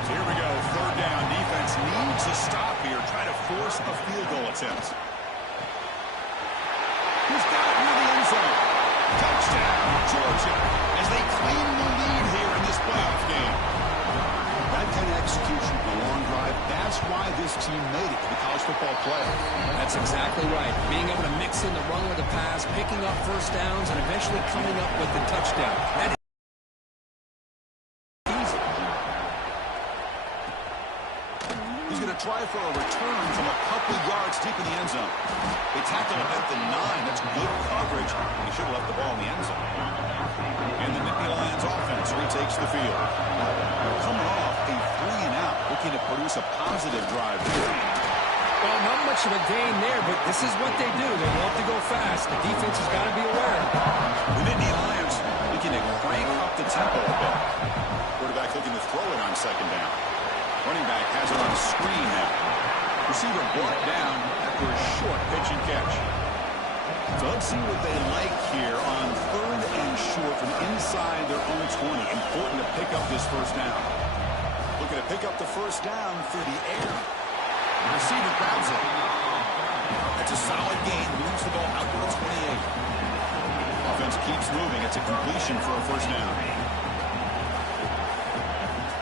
So here we go, 3rd down. Defense needs a stop here, try to force a field goal attempt. He's got it near the end zone. Touchdown, Georgia, as they claim the lead here in this playoff game. That kind of execution on a long drive, that's why this team made it to the college football playoff. That's exactly right. Being able to mix in the run with the pass, picking up first downs, and eventually coming up with the touchdown. That is easy. He's going to try for a return from a couple yards deep in the end zone. They tackle him at the 9. That's good coverage. He should have left the ball in the end zone. And the Nittany Lions offense retakes the field. Coming off a 3-and-out, looking to produce a positive drive here. Well, not much of a gain there, but this is what they do. They love to go fast. The defense has got to be aware. The Nittany Lions looking to crank up the tempo a bit. Quarterback looking to throw it on 2nd down. Running back has it on a screen now. Receiver brought down after a short pitch and catch. So let's see what they like here on 3rd and short from inside their own 20. Important to pick up this first down. Looking to pick up the first down through the air. The receiver grabs it. That's a solid gain. Moves the ball out to the 28. Offense keeps moving. It's a completion for a first down.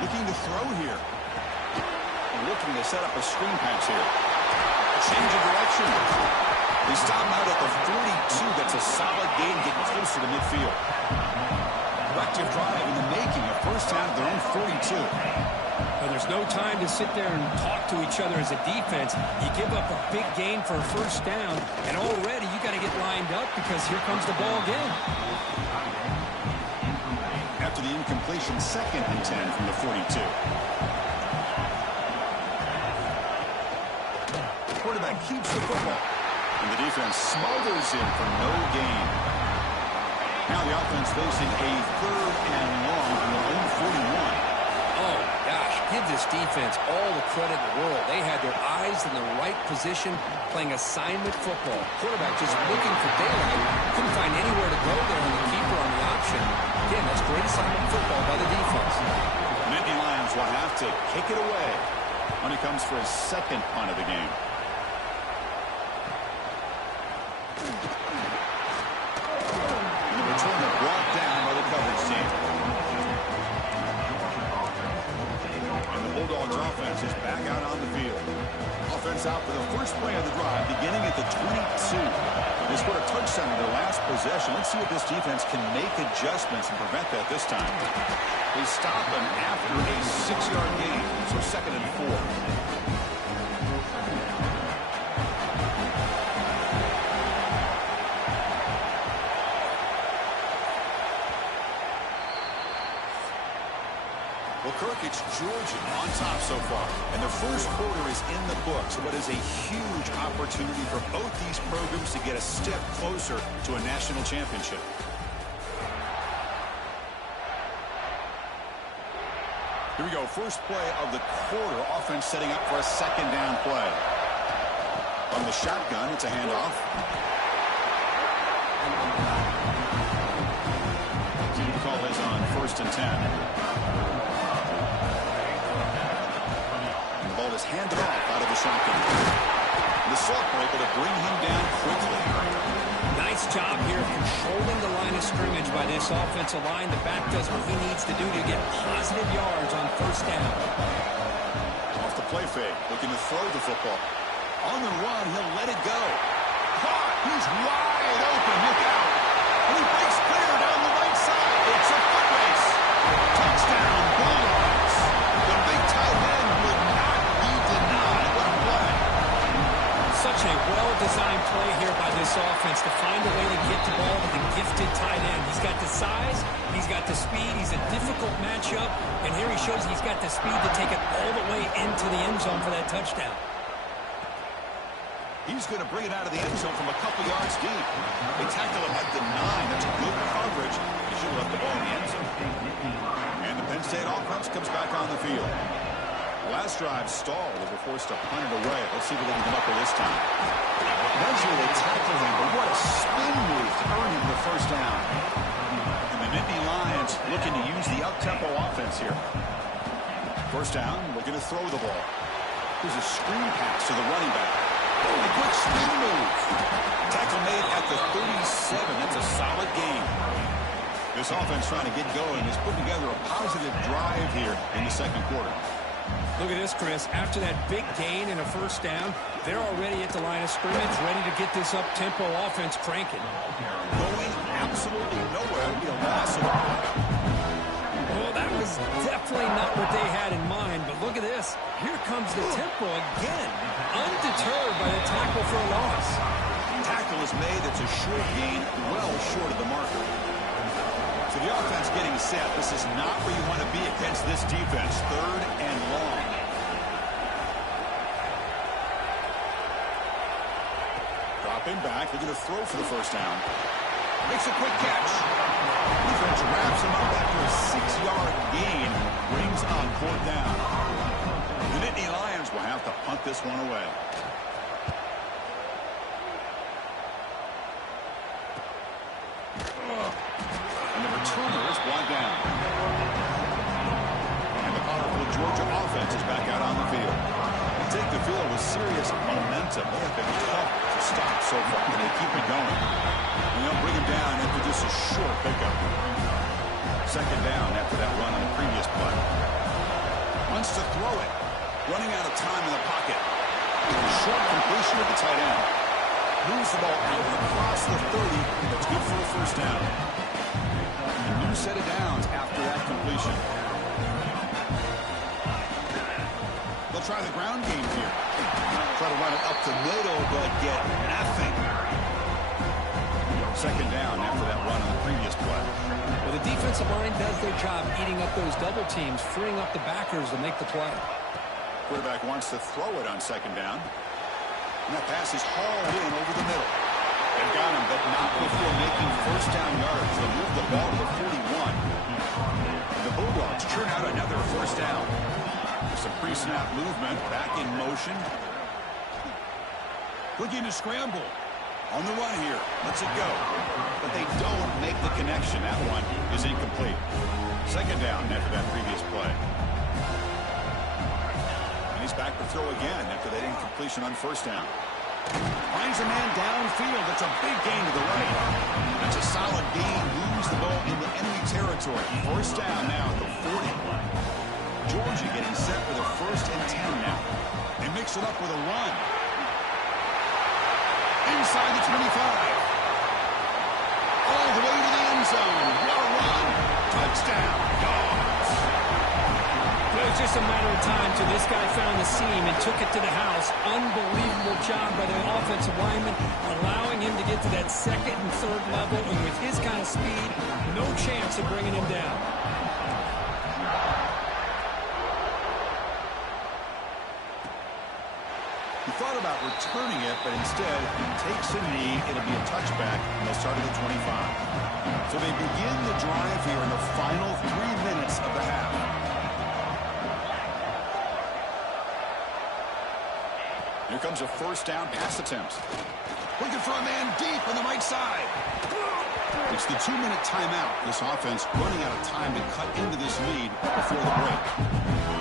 Looking to throw here. Looking to set up a screen pass here. Change of direction. They stop him out at the 42. That's a solid gain, getting closer to midfield. Productive drive in the making. A first down at their own 42. Well, there's no time to sit there and talk to each other as a defense. You give up a big gain for a first down, and already you got to get lined up because here comes the ball again. After the incompletion, 2nd and 10 from the 42. Quarterback keeps the football, and the defense smothers him for no gain. Now the offense facing a 3rd and long from their own 41. Oh, gosh, give this defense all the credit in the world. They had their eyes in the right position, playing assignment football. Quarterback just looking for daylight. Couldn't find anywhere to go there on the keeper on the option. Again, that's great assignment football by the defense. Nittany Lions will have to kick it away when it comes for his 2nd punt of the game. And the returner brought down by the coverage team. And the Bulldogs offense is back out on the field. Offense out for the first play of the drive, beginning at the 22. They scored a touchdown in their last possession. Let's see if this defense can make adjustments and prevent that this time. They stop him after a 6-yard gain, so 2nd and 4. Well, Kirk, it's Georgia on top so far. And the first quarter is in the books. What is a huge opportunity for both these programs to get a step closer to a national championship. Here we go. First play of the quarter. Offense setting up for a 2nd down play. On the shotgun, it's a handoff. Team call is on 1st and 10. Is handed off out of the shotgun. The sophomore able to bring him down quickly. Nice job here of controlling the line of scrimmage by this offensive line. The back does what he needs to do to get positive yards on first down. Off the play fake, looking to throw the football. On the run, he'll let it go. Caught! He's wide open. Look out! And he breaks clear down the right side. It's a foot race. Touchdown, Bulldogs. The big tight end would not be denied. What a play. Such a well-designed play here by this this offense to find a way to get the ball to the gifted tight end. He's got the size, he's got the speed, he's a difficult matchup, and here he shows he's got the speed to take it all the way into the end zone for that touchdown. He's going to bring it out of the end zone from a couple yards deep. They tackle him at the 9. That's a good coverage. He should have left the ball in the end zone. And the Penn State offense comes back on the field. Last drive stalled as they're forced to punt it away. Let's see if they can come up with this time. Eventually they tackle him, but what a spin move to earn him the first down. And the Nittany Lions looking to use the up-tempo offense here. First down, looking to throw the ball. Here's a screen pass to the running back. A quick spin move. Tackle made at the 37. That's a solid gain. This offense trying to get going is putting together a positive drive here in the second quarter. Look at this, Chris. After that big gain and a first down, they're already at the line of scrimmage, ready to get this up-tempo offense cranking. Going absolutely nowhere. It'll be a loss of all. Well, that was definitely not what they had in mind, but look at this. Here comes the tempo again, undeterred by the tackle for a loss. Tackle is made. It's a short gain, well short of the marker. So the offense getting set. This is not where you want to be against this defense. Third and long. Dropping back. They're going to throw for the first down. Makes a quick catch. Defense wraps him up after a 6-yard gain. Brings on fourth down. The Nittany Lions will have to punt this one away. Turner is brought down. And the powerful Georgia offense is back out on the field. They take the field with serious momentum. They have been tough to stop so far, and they keep it going. And they'll bring him down after just a short pickup. Second down after that run on the previous play. Wants to throw it. Running out of time in the pocket. Short completion of the tight end. Moves the ball out across the 30. That's good for a first down. A new set of downs after that completion. They'll try the ground game here. Try to run it up the middle, but get nothing. Second down after that run on the previous play. Well, the defensive line does their job eating up those double teams, freeing up the backers to make the play. Quarterback wants to throw it on second down. And that pass is hauled in over the middle. They've got him, but not before making first down yards. They'll move the ball to the 41. And the Bulldogs churn out another first down. Some pre-snap movement, back in motion. Looking to scramble. On the run here. Lets it go. But they don't make the connection. That one is incomplete. Second down after that previous play. And he's back to throw again after that incompletion on first down. Finds a man downfield. That's a big gain to the right. That's a solid gain. Moves the ball into enemy territory. First down now at the 40. Georgia getting set for the 1st and 10 now. They mix it up with a run. Inside the 25. All the way to the end zone. What a run. Touchdown. Dogs. It was just a matter of time till this guy found the seam and took it to the house. Unbelievable job by the offensive lineman, allowing him to get to that second and third level, and with his kind of speed, no chance of bringing him down. He thought about returning it, but instead he takes a knee. It'll be a touchback, and they'll start at the 25. So they begin the drive here in the final 3 minutes of the half. Here comes a first down pass attempt. Looking for a man deep on the right side. It's the 2-minute timeout. This offense running out of time to cut into this lead before the break.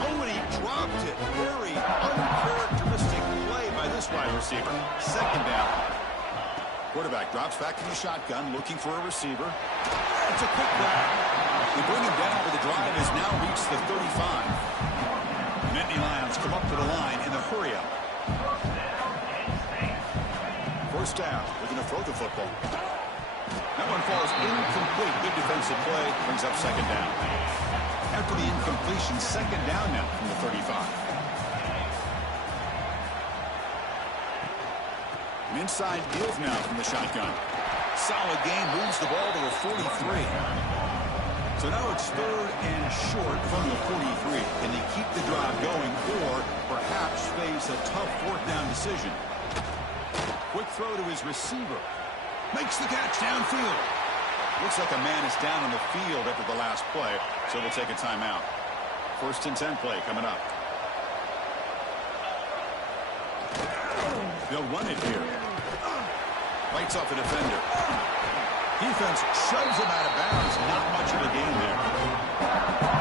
Oh, and he dropped it. Very uncharacteristic play by this wide receiver. Second down. Quarterback drops back in the shotgun, looking for a receiver. It's a quick grab. They bring him down, but the drive has now reached the 35. The Nittany Lions come up to the line in the hurry-up. First down. They're going to throw the football. That one falls incomplete. Good defensive play. Brings up second down. After the incompletion, second down now from the 35. An inside give now from the shotgun. Solid gain, moves the ball to the 43. So now it's 3rd and short from the 43. Can they keep the drive going or perhaps face a tough 4th down decision? Quick throw to his receiver. Makes the catch downfield. Looks like a man is down on the field after the last play, so we'll take a timeout. 1st and 10 play coming up. They'll run it here. Fights off a defender. Defense shoves him out of bounds. Not much of a gain there.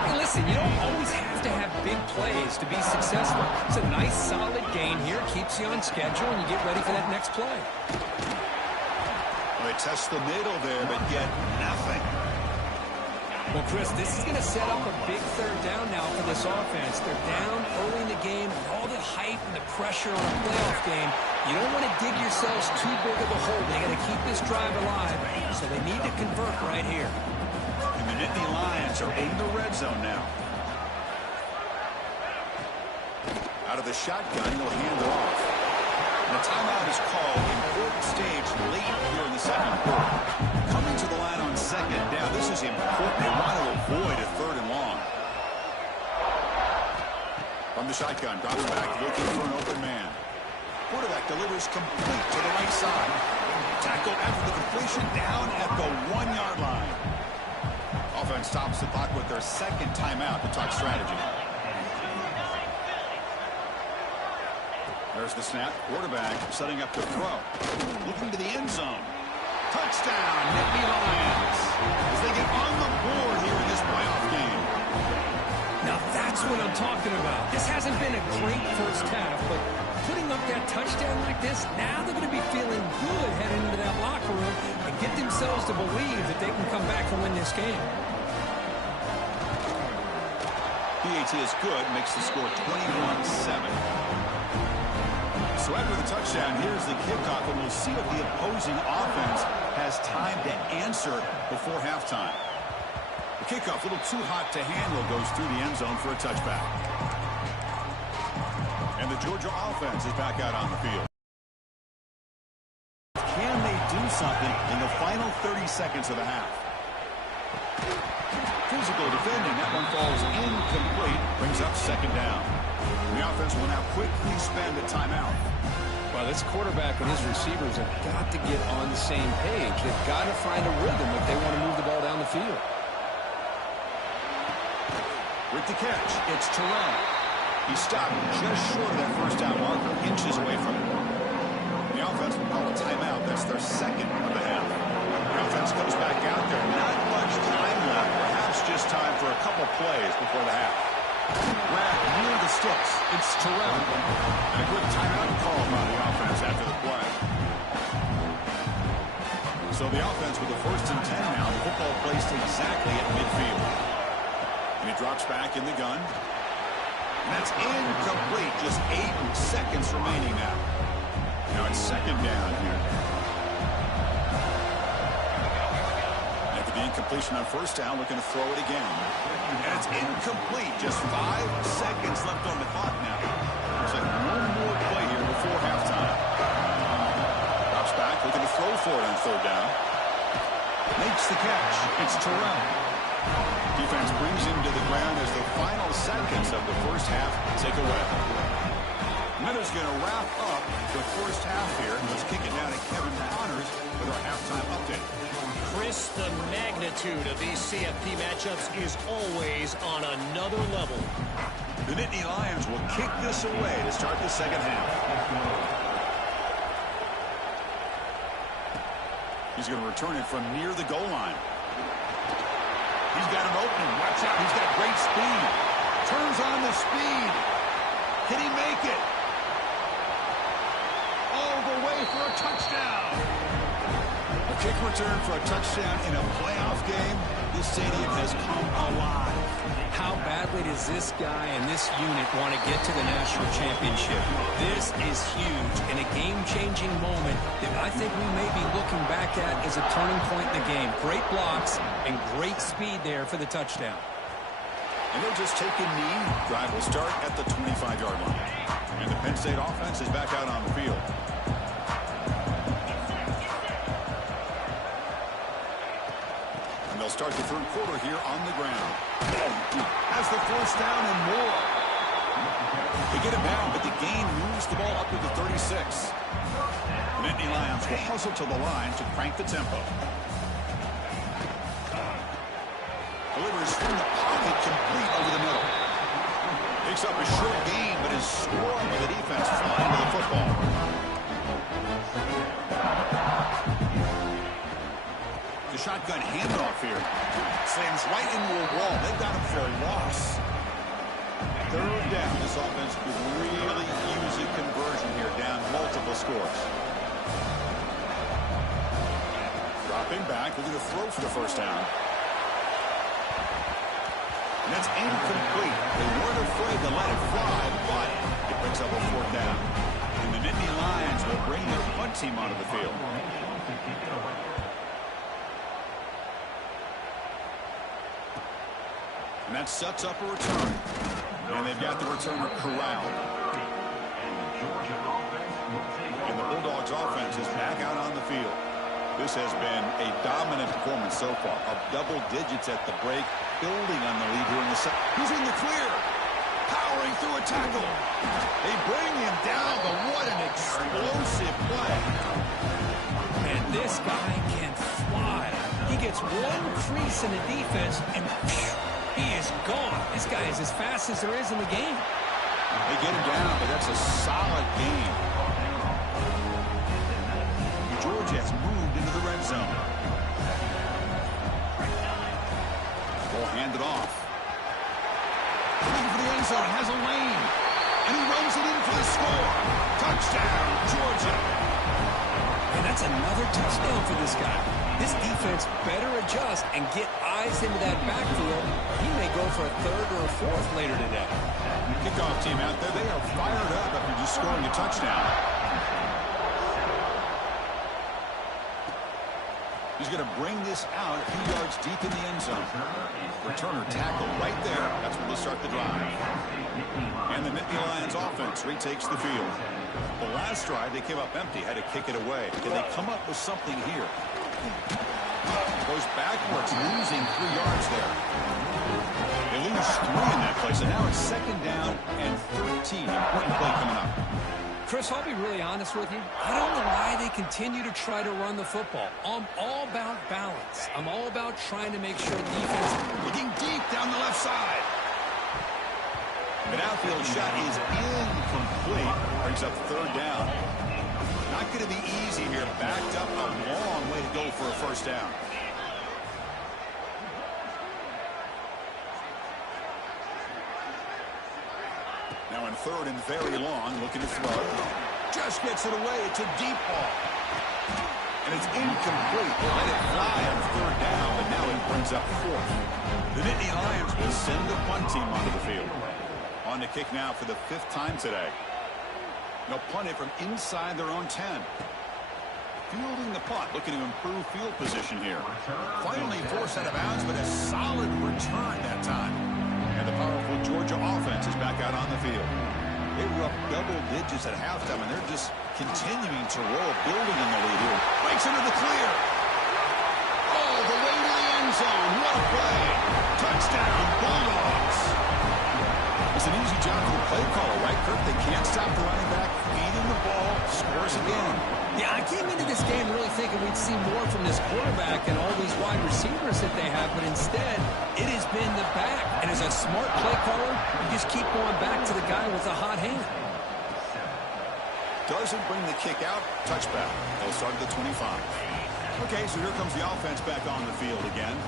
Hey, listen, you don't always have to have big plays to be successful. It's a nice, solid gain here. Keeps you on schedule, and you get ready for that next play. Well, they test the middle there, but get nothing. Well, Chris, this is going to set up a big 3rd down now for this offense. They're down early in the game with all the hype and the pressure on a playoff game. You don't want to dig yourselves too big of a hole. They got to keep this drive alive, so they need to convert right here. And the Nittany Lions are in the red zone now. Out of the shotgun, he'll hand it off. And a timeout is called. Important stage late here in the 2nd quarter. Coming to the line on 2nd down. This is important. They want to avoid a 3rd and long. From the shotgun, drops back, looking for an open man. Quarterback delivers complete to the right side. Tackle after the completion down at the 1-yard line. Offense stops the clock with their 2nd timeout to talk strategy. There's the snap. Quarterback setting up to throw. Looking to the end zone. Touchdown, Nittany Lions. As they get on the board here in this playoff game. Now that's what I'm talking about. This hasn't been a great 1st half, but putting up that touchdown like this, now they're going to be feeling good heading into that locker room and get themselves to believe that they can come back and win this game. PAT is good, makes the score 21-7. So after the touchdown, here's the kickoff, and we'll see if the opposing offense has time to answer before halftime. The kickoff, a little too hot to handle, goes through the end zone for a touchback. And the Georgia offense is back out on the field. Can they do something in the final 30 seconds of the half? Physical defending, that one falls incomplete, brings up 2nd down. The offense will now quickly spend a timeout. Well, this quarterback and his receivers have got to get on the same page. They've got to find a rhythm if they want to move the ball down the field. With the catch, it's Terrell. He stopped just short of that 1st down marker, inches away from it. The offense will call a timeout. That's their 2nd of the half. The offense comes back out there. Not much time left. Perhaps just time for a couple plays before the half. Grab near the sticks. It's Terrell. And a quick timeout call by the offense after the play. So the offense with the 1st and 10 now. The football placed exactly at midfield. And he drops back in the gun. And that's incomplete. Just 8 seconds remaining now. Now it's 2nd down here. After the incompletion on 1st down, looking to throw it again. And it's incomplete. Just 5 seconds left on the clock now. Looks like one more play here before halftime. Drops back, looking to throw for it on 3rd down. Makes the catch. It's Terrell. Defense brings him to the ground as the final seconds of the 1st half tick away. Miller's going to wrap up the 1st half here. Let's kick it down to Kevin Connors with our halftime update. Chris, the magnitude of these CFP matchups is always on another level. The Nittany Lions will kick this away to start the 2nd half. He's going to return it from near the goal line. He's got an opening. Watch out. He's got great speed. Turns on the speed. Can he make it? All the way for a touchdown. A kick return for a touchdown in a playoff game. This stadium has come alive. How badly does this guy and this unit want to get to the national championship? This is huge and a game-changing moment that I think we may be looking back at as a turning point in the game. Great blocks and great speed there for the touchdown. And they'll just take a knee. Drive will start at the 25-yard line. And the Penn State offense is back out on the field. start the third quarter here on the ground. Has the first down and more. They get him down, but the gain moves the ball up to the 36. The Nittany Lions will hustle to the line to crank the tempo. Delivers from the pocket, complete over the middle. Picks up a short gain, but is scoring with the defense flying to the football. The shotgun handoff here. Slams right into a wall. They've got him for a loss. Third down. This offense could really use a conversion here, down multiple scores. Dropping back, looking to throw for the first down. And that's incomplete. They weren't afraid to let it fly, but it brings up a fourth down. And the Nittany Lions will bring their punt team onto the field. And that sets up a return. And they've got the returner corralled. And the Bulldogs offense is back out on the field. This has been a dominant performance so far. Up double digits at the break, building on the lead here in the second. He's in the clear. Powering through a tackle. They bring him down, but what an explosive play. And this guy can fly. He gets one crease in the defense, and he is gone. This guy is as fast as there is in the game. They get him down, but that's a solid game. Georgia has moved into the red zone. Ball handed off. Looking for the end zone. Has a lane. And he runs it in for the score. Touchdown, Georgia. And that's another touchdown for this guy. This defense better adjust and get eyes into that backfield. He may go for a third or a fourth later today. Kickoff team out there, they are fired up after just scoring a touchdown. He's going to bring this out a few yards deep in the end zone. Returner tackle right there. That's where they'll start the drive. And the Nittany Lions offense retakes the field. The last drive, they came up empty, had to kick it away. Can they come up with something here? Goes backwards, losing 3 yards there. They lose 3 in that place, and now it's second down and 13. Important play coming up. Chris, I'll be really honest with you. I don't know why they continue to try to run the football. I'm all about balance. I'm all about trying to make sure defense... Looking deep down the left side. An outfield shot is incomplete. Brings up third down. Not going to be easy here. Backed up a long way to go for a first down. Now in third and very long, looking to throw. Just gets it away. It's a deep ball. And it's incomplete. They let it fly on third down, but now it brings up fourth. The Nittany Lions will send the punt team onto the field. On to kick now for the 5th time today. They'll punt it from inside their own 10. Fielding the punt, looking to improve field position here. Finally forced out of bounds, but a solid return that time. And the powerful Georgia offense is back out on the field. They were up double digits at halftime, and they're just continuing to roll, building in the lead here. Breaks into the clear. Oh, the way to the end zone. What a play. Touchdown, Bulldogs. It's an easy job for the play caller, right, Kirk? They can't stop the running back, feeding the ball, scores again. Yeah, I came into this game really thinking we'd see more from this quarterback and all these wide receivers that they have, but instead, it has been the back. And as a smart play caller, you just keep going back to the guy with a hot hand. Doesn't bring the kick out. Touchback. They'll start at the 25. Okay, so here comes the offense back on the field again.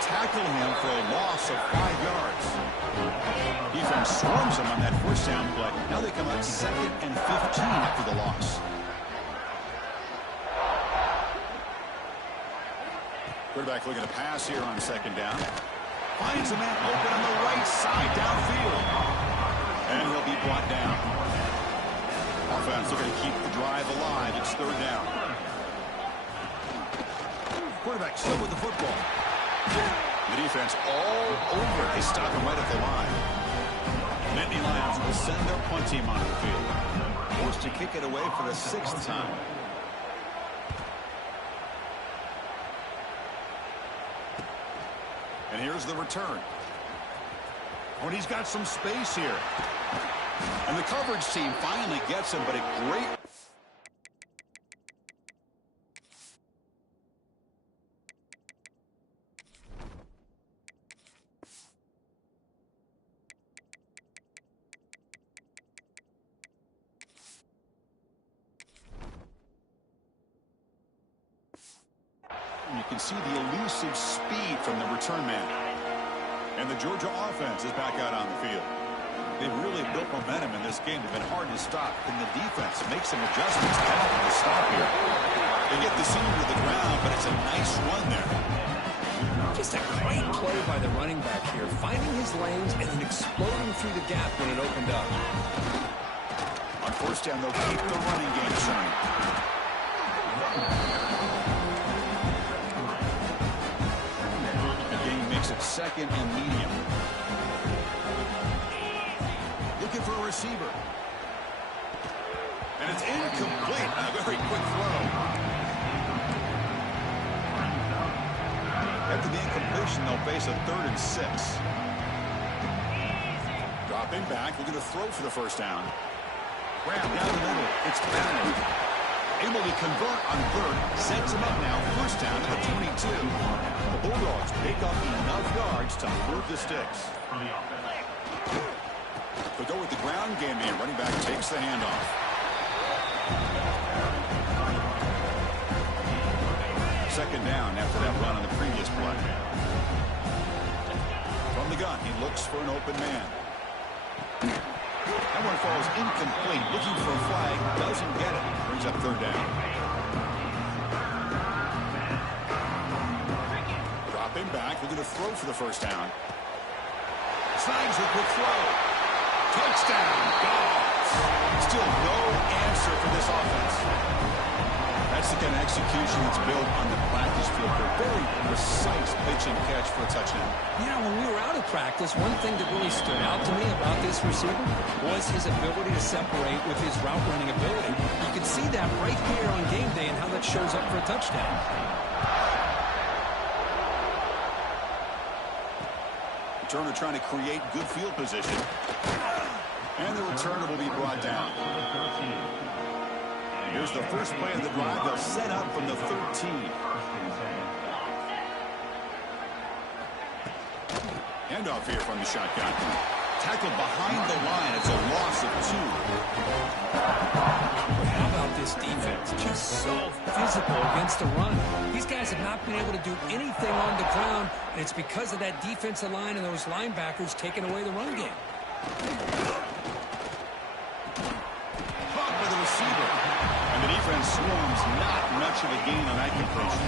Tackle him for a loss of 5 yards. Defense swarms him on that first down play. Now they come out 2nd and 15 after the loss. Quarterback looking to pass here on 2nd down. Finds a man open on the right side downfield. And he'll be brought down. Offense looking to keep the drive alive. It's 3rd down. Quarterback still with the football. The defense all over. They stop him right at the line. Nittany Lions will send their punt team onto the field. Forced to kick it away for the 6th time. And here's the return. Oh, and he's got some space here. And the coverage team finally gets him, but a great... You can see the elusive speed from the return man. And the Georgia offense is back out on the field. They've really built momentum in this game. They've been hard to stop. And the defense makes some adjustments to help them to stop here. They get the senior to the ground, but it's a nice run there. Just a great play by the running back here, finding his lanes and then exploding through the gap when it opened up. On first down, they'll keep the running game turning. It's 2nd and medium. Looking for a receiver. And it's incomplete. A very quick throw. After the incompletion, they'll face a 3rd and 6. Dropping back, looking to throw for the first down. Grab down the middle. It's Madden. Able to convert on 3rd. Sets him up now. First down to the 22. The Bulldogs pick up enough yards to move the sticks. They'll go with the ground game here. Running back takes the handoff. Second down after that run on the previous play. From the gun, he looks for an open man. That one falls incomplete. Looking for a flag. Doesn't get it. Brings up 3rd down. Dropping back. Looking to throw for the first down. Snags the quick throw. Touchdown. Dogs. Still no answer for this offense. That's the kind of execution that's built on the practice field. A very precise pitch and catch for a touchdown. Yeah, when we were out of practice, one thing that really stood out to me about this receiver was his ability to separate with his route running ability. You can see that right here on game day and how that shows up for a touchdown. Returner trying to create good field position. And the returner will be brought down. Here's the first play of the drive. They'll set up from the 13. Handoff here from the shotgun. Tackled behind the line. It's a loss of 2. How about this defense? Just so physical against the run. These guys have not been able to do anything on the ground, and it's because of that defensive line and those linebackers taking away the run game. Caught by the receiver. And the defense swarms. Not much of a gain on that completion.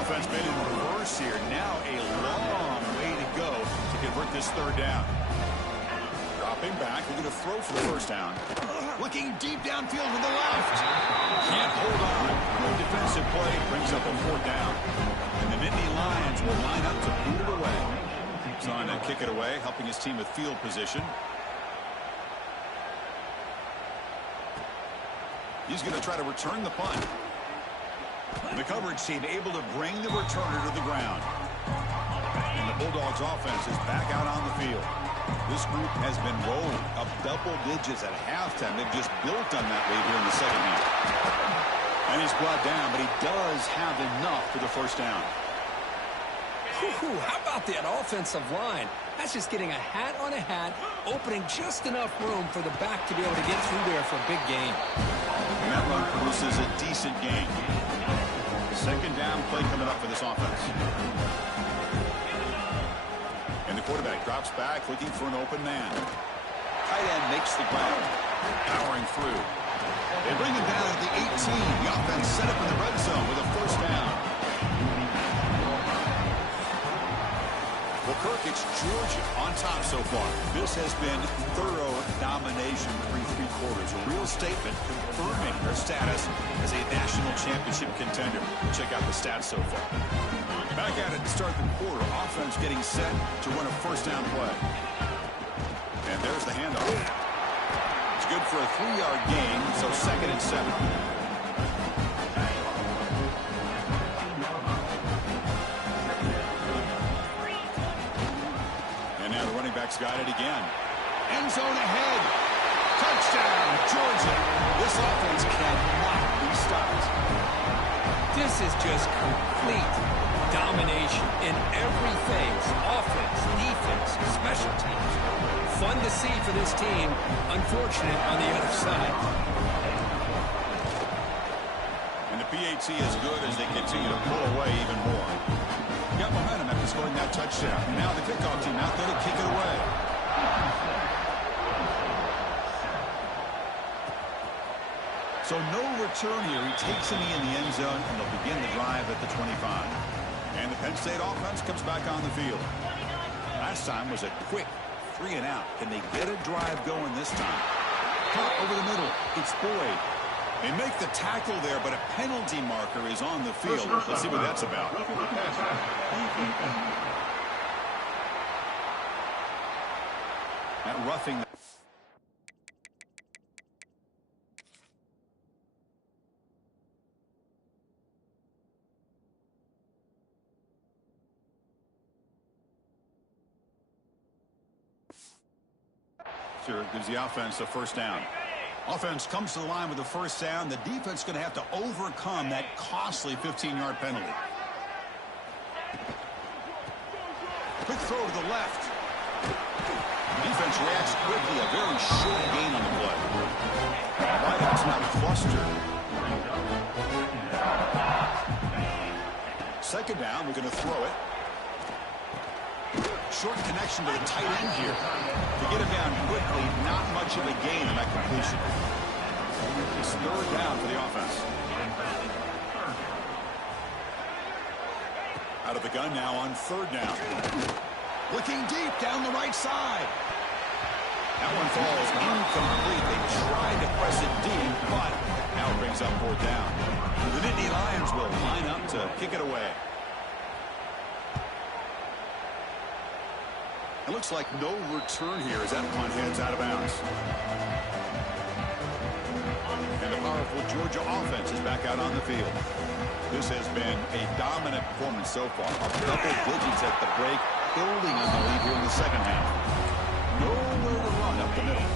Offense made in reverse here. Now a long way to go to convert this 3rd down. Dropping back. We're going to throw for the first down. Looking deep downfield to the left. Can't hold on. Good defensive play. Brings up a 4th down. And the Nittany Lions will line up to boot it away. Trying to kick it away, helping his team with field position. He's going to try to return the punt. And the coverage team able to bring the returner to the ground. And the Bulldogs offense is back out on the field. This group has been rolling up double digits at halftime. They've just built on that lead here in the second half. And he's brought down, but he does have enough for the first down. How about that offensive line? That's just getting a hat on a hat, opening just enough room for the back to be able to get through there for a big gain. And that run produces a decent gain. Second down play coming up for this offense. And the quarterback drops back, looking for an open man. Tight end makes the grab, powering through. They bring him down at the 18. The offense set up in the red zone with a first down. Well, Kirk, it's Georgia on top so far. This has been thorough domination through 3 quarters. A real statement confirming their status as a national championship contender. Check out the stats so far. Back at it to start the quarter. Offense getting set to run a first down play. And And there's the handoff. It's good for a 3-yard gain, so 2nd and 7. And now the running back's got it again. End zone ahead. Touchdown, Georgia. This offense cannot be stopped. This is just complete domination in every phase. Offense, defense, special teams. Fun to see for this team. Unfortunate on the other side. And the PAT is good as they continue to pull away even more. Got momentum after scoring that touchdown. Now the kickoff team out there to kick it away. So no return here. He takes it in the end zone, and they'll begin the drive at the 25. And the Penn State offense comes back on the field. Last time was a quick 3-and-out. Can they get a drive going this time? Caught over the middle. It's Boyd. They make the tackle there, but a penalty marker is on the field. Let's see what that's about. That roughing. Gives the offense a first down. Offense comes to the line with a first down. The defense is going to have to overcome that costly 15-yard penalty. Quick throw to the left. Defense reacts quickly. A very short gain on the play. Wideouts now clustered. Second down, we're going to throw it. Short connection to the tight end here. To get him down quickly, not much of a gain on that completion. It's 3rd down for the offense. Out of the gun now on 3rd down. Looking deep down the right side. That one falls incomplete. They tried to press it deep, but now it brings up 4th down. The Nittany Lions will line up to kick it away. It looks like no return here as that punt heads out of bounds. And the powerful Georgia offense is back out on the field. This has been a dominant performance so far. Up double digits at the break, building on the lead here in the second half. Nowhere to run up the middle.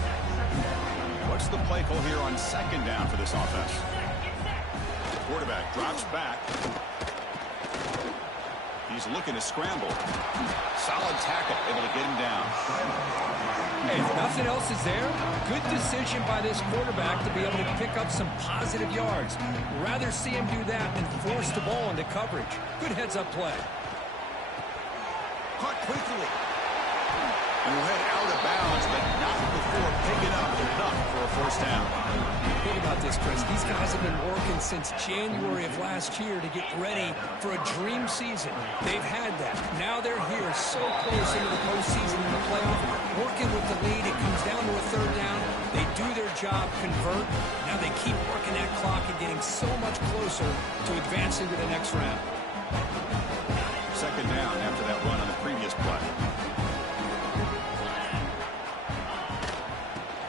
What's the play call here on 2nd down for this offense? The quarterback drops back. He's looking to scramble. Solid tackle, able to get him down. Hey, if nothing else is there, good decision by this quarterback to be able to pick up some positive yards. Rather see him do that than force the ball into coverage. Good heads-up play. Caught quickly. And we'll head out of bounds, but not before picking up enough for a first down. Think about this, Chris. These guys have been working since January of last year to get ready for a dream season. They've had that. Now they're here so close into the postseason and the playoff, working with the lead. It comes down to a 3rd down. They do their job, convert. Now they keep working that clock and getting so much closer to advancing to the next round. 2nd down after that run on the previous play.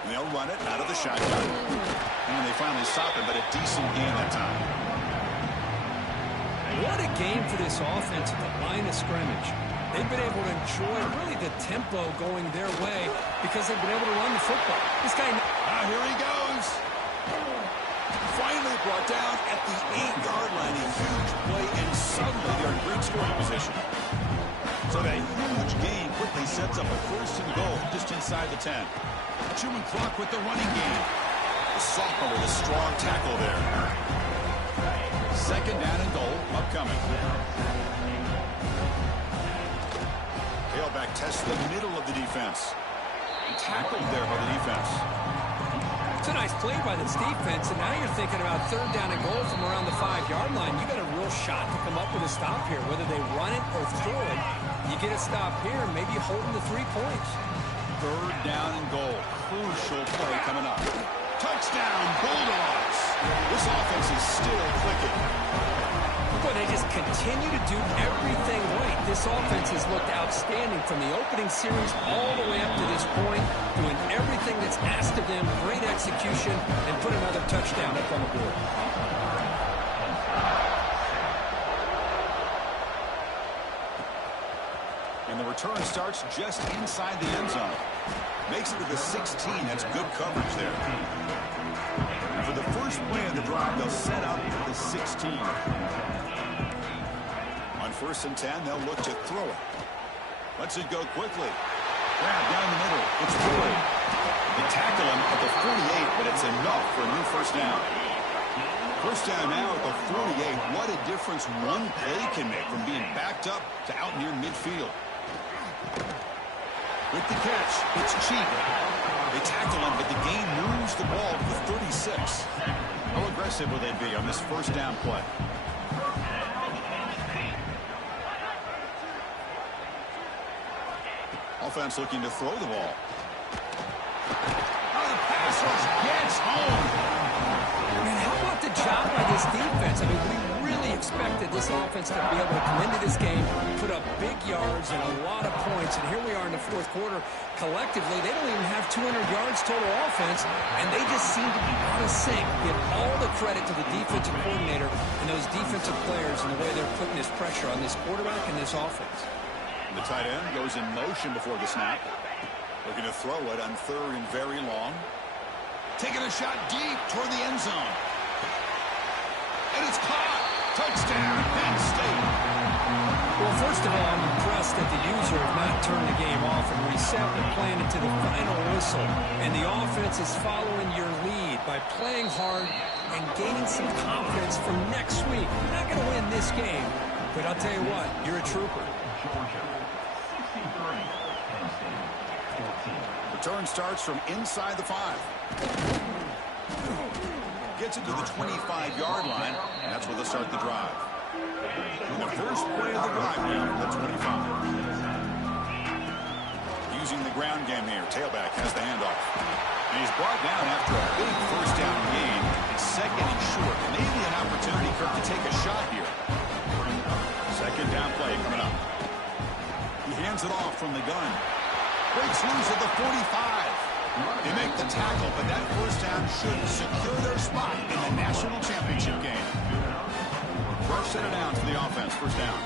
They'll run it out of the shotgun. And they finally stop it, but a decent gain that time. What a game for this offense at the line of scrimmage. They've been able to enjoy really the tempo going their way because they've been able to run the football. This guy... Here he goes. Finally brought down at the 8-yard line. A huge play, and suddenly they're in great scoring position. So that huge gain quickly sets up a 1st and goal just inside the 10. Chewing clock with the running game. The sophomore with a strong tackle there. 2nd down and goal upcoming. Tailback tests the middle of the defense. Tackled there by the defense. It's a nice play by this defense, and now you're thinking about 3rd down and goal from around the 5-yard line. You got a real shot to come up with a stop here. Whether they run it or throw it, you get a stop here, maybe holding the 3 points. 3rd down and goal. Crucial play coming up. Touchdown, Bulldogs. This offense is still clicking. Boy, they just continue to do everything right. This offense has looked outstanding from the opening series all the way up to this point, doing everything that's asked of them, great execution, and put another touchdown up on the board. And the return starts just inside the end zone. Makes it to the 16. That's good coverage there. And for the first play of the drive, they'll set up the 16. On 1st and 10, they'll look to throw it. Lets it go quickly. Grab down the middle. It's Floyd. They tackle him at the 48, but it's enough for a new first down. First down now at the 48. What a difference one play can make from being backed up to out near midfield. With the catch, it's cheap. They tackle him, but the game moves the ball to the 36. How aggressive will they be on this first down play? Offense looking to throw the ball. Oh, the pass rush gets home. Man, how about the job by this defense? I mean, we really expected this offense to be able to come into this game, put up big yards and a lot of points. And here we are in the fourth quarter. Collectively, they don't even have 200 yards total offense, and they just seem to be out of sync. Give all the credit to the defensive coordinator and those defensive players and the way they're putting this pressure on this quarterback and this offense. The tight end goes in motion before the snap. Looking to throw it on 3rd and very long. Taking a shot deep toward the end zone. And it's caught. Touchdown, Penn State. Well, first of all, I'm impressed that the user have not turned the game off and reset the plan into the final whistle. And the offense is following your lead by playing hard and gaining some confidence for next week. You're not going to win this game, but I'll tell you what, you're a trooper. Return starts from inside the 5. Gets it to the 25-yard line, and that's where they'll start the drive. And the first play of the drive now, the 25. Using the ground game here, tailback has the handoff. And he's brought down after a big first down gain. It's 2nd and short. Maybe an opportunity for him to take a shot here. 2nd down play coming up. He hands it off from the gun. Breaks loose at the 45. They make the tackle, but that first down should secure their spot in the national championship game. Rush set it down to the offense. First down.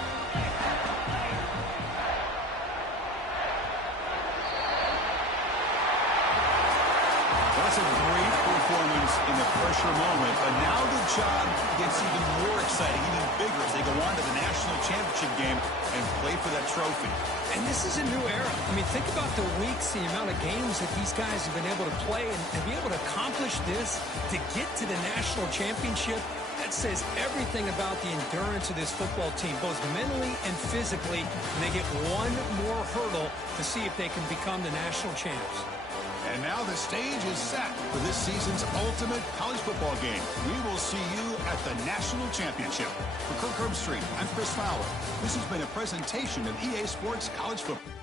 That's a great performance in the pressure moment, but now the job gets even more exciting, even bigger as they go on to the national championship game and play for that trophy. And this is a new era. I mean, think about the weeks, the amount of games that these guys have been able to play and be able to accomplish this, to get to the national championship. That says everything about the endurance of this football team, both mentally and physically. And they get one more hurdle to see if they can become the national champs. And now the stage is set for this season's ultimate college football game. We will see you at the national championship. For Kirk Herbstreit, I'm Chris Fowler. This has been a presentation of EA Sports College Football.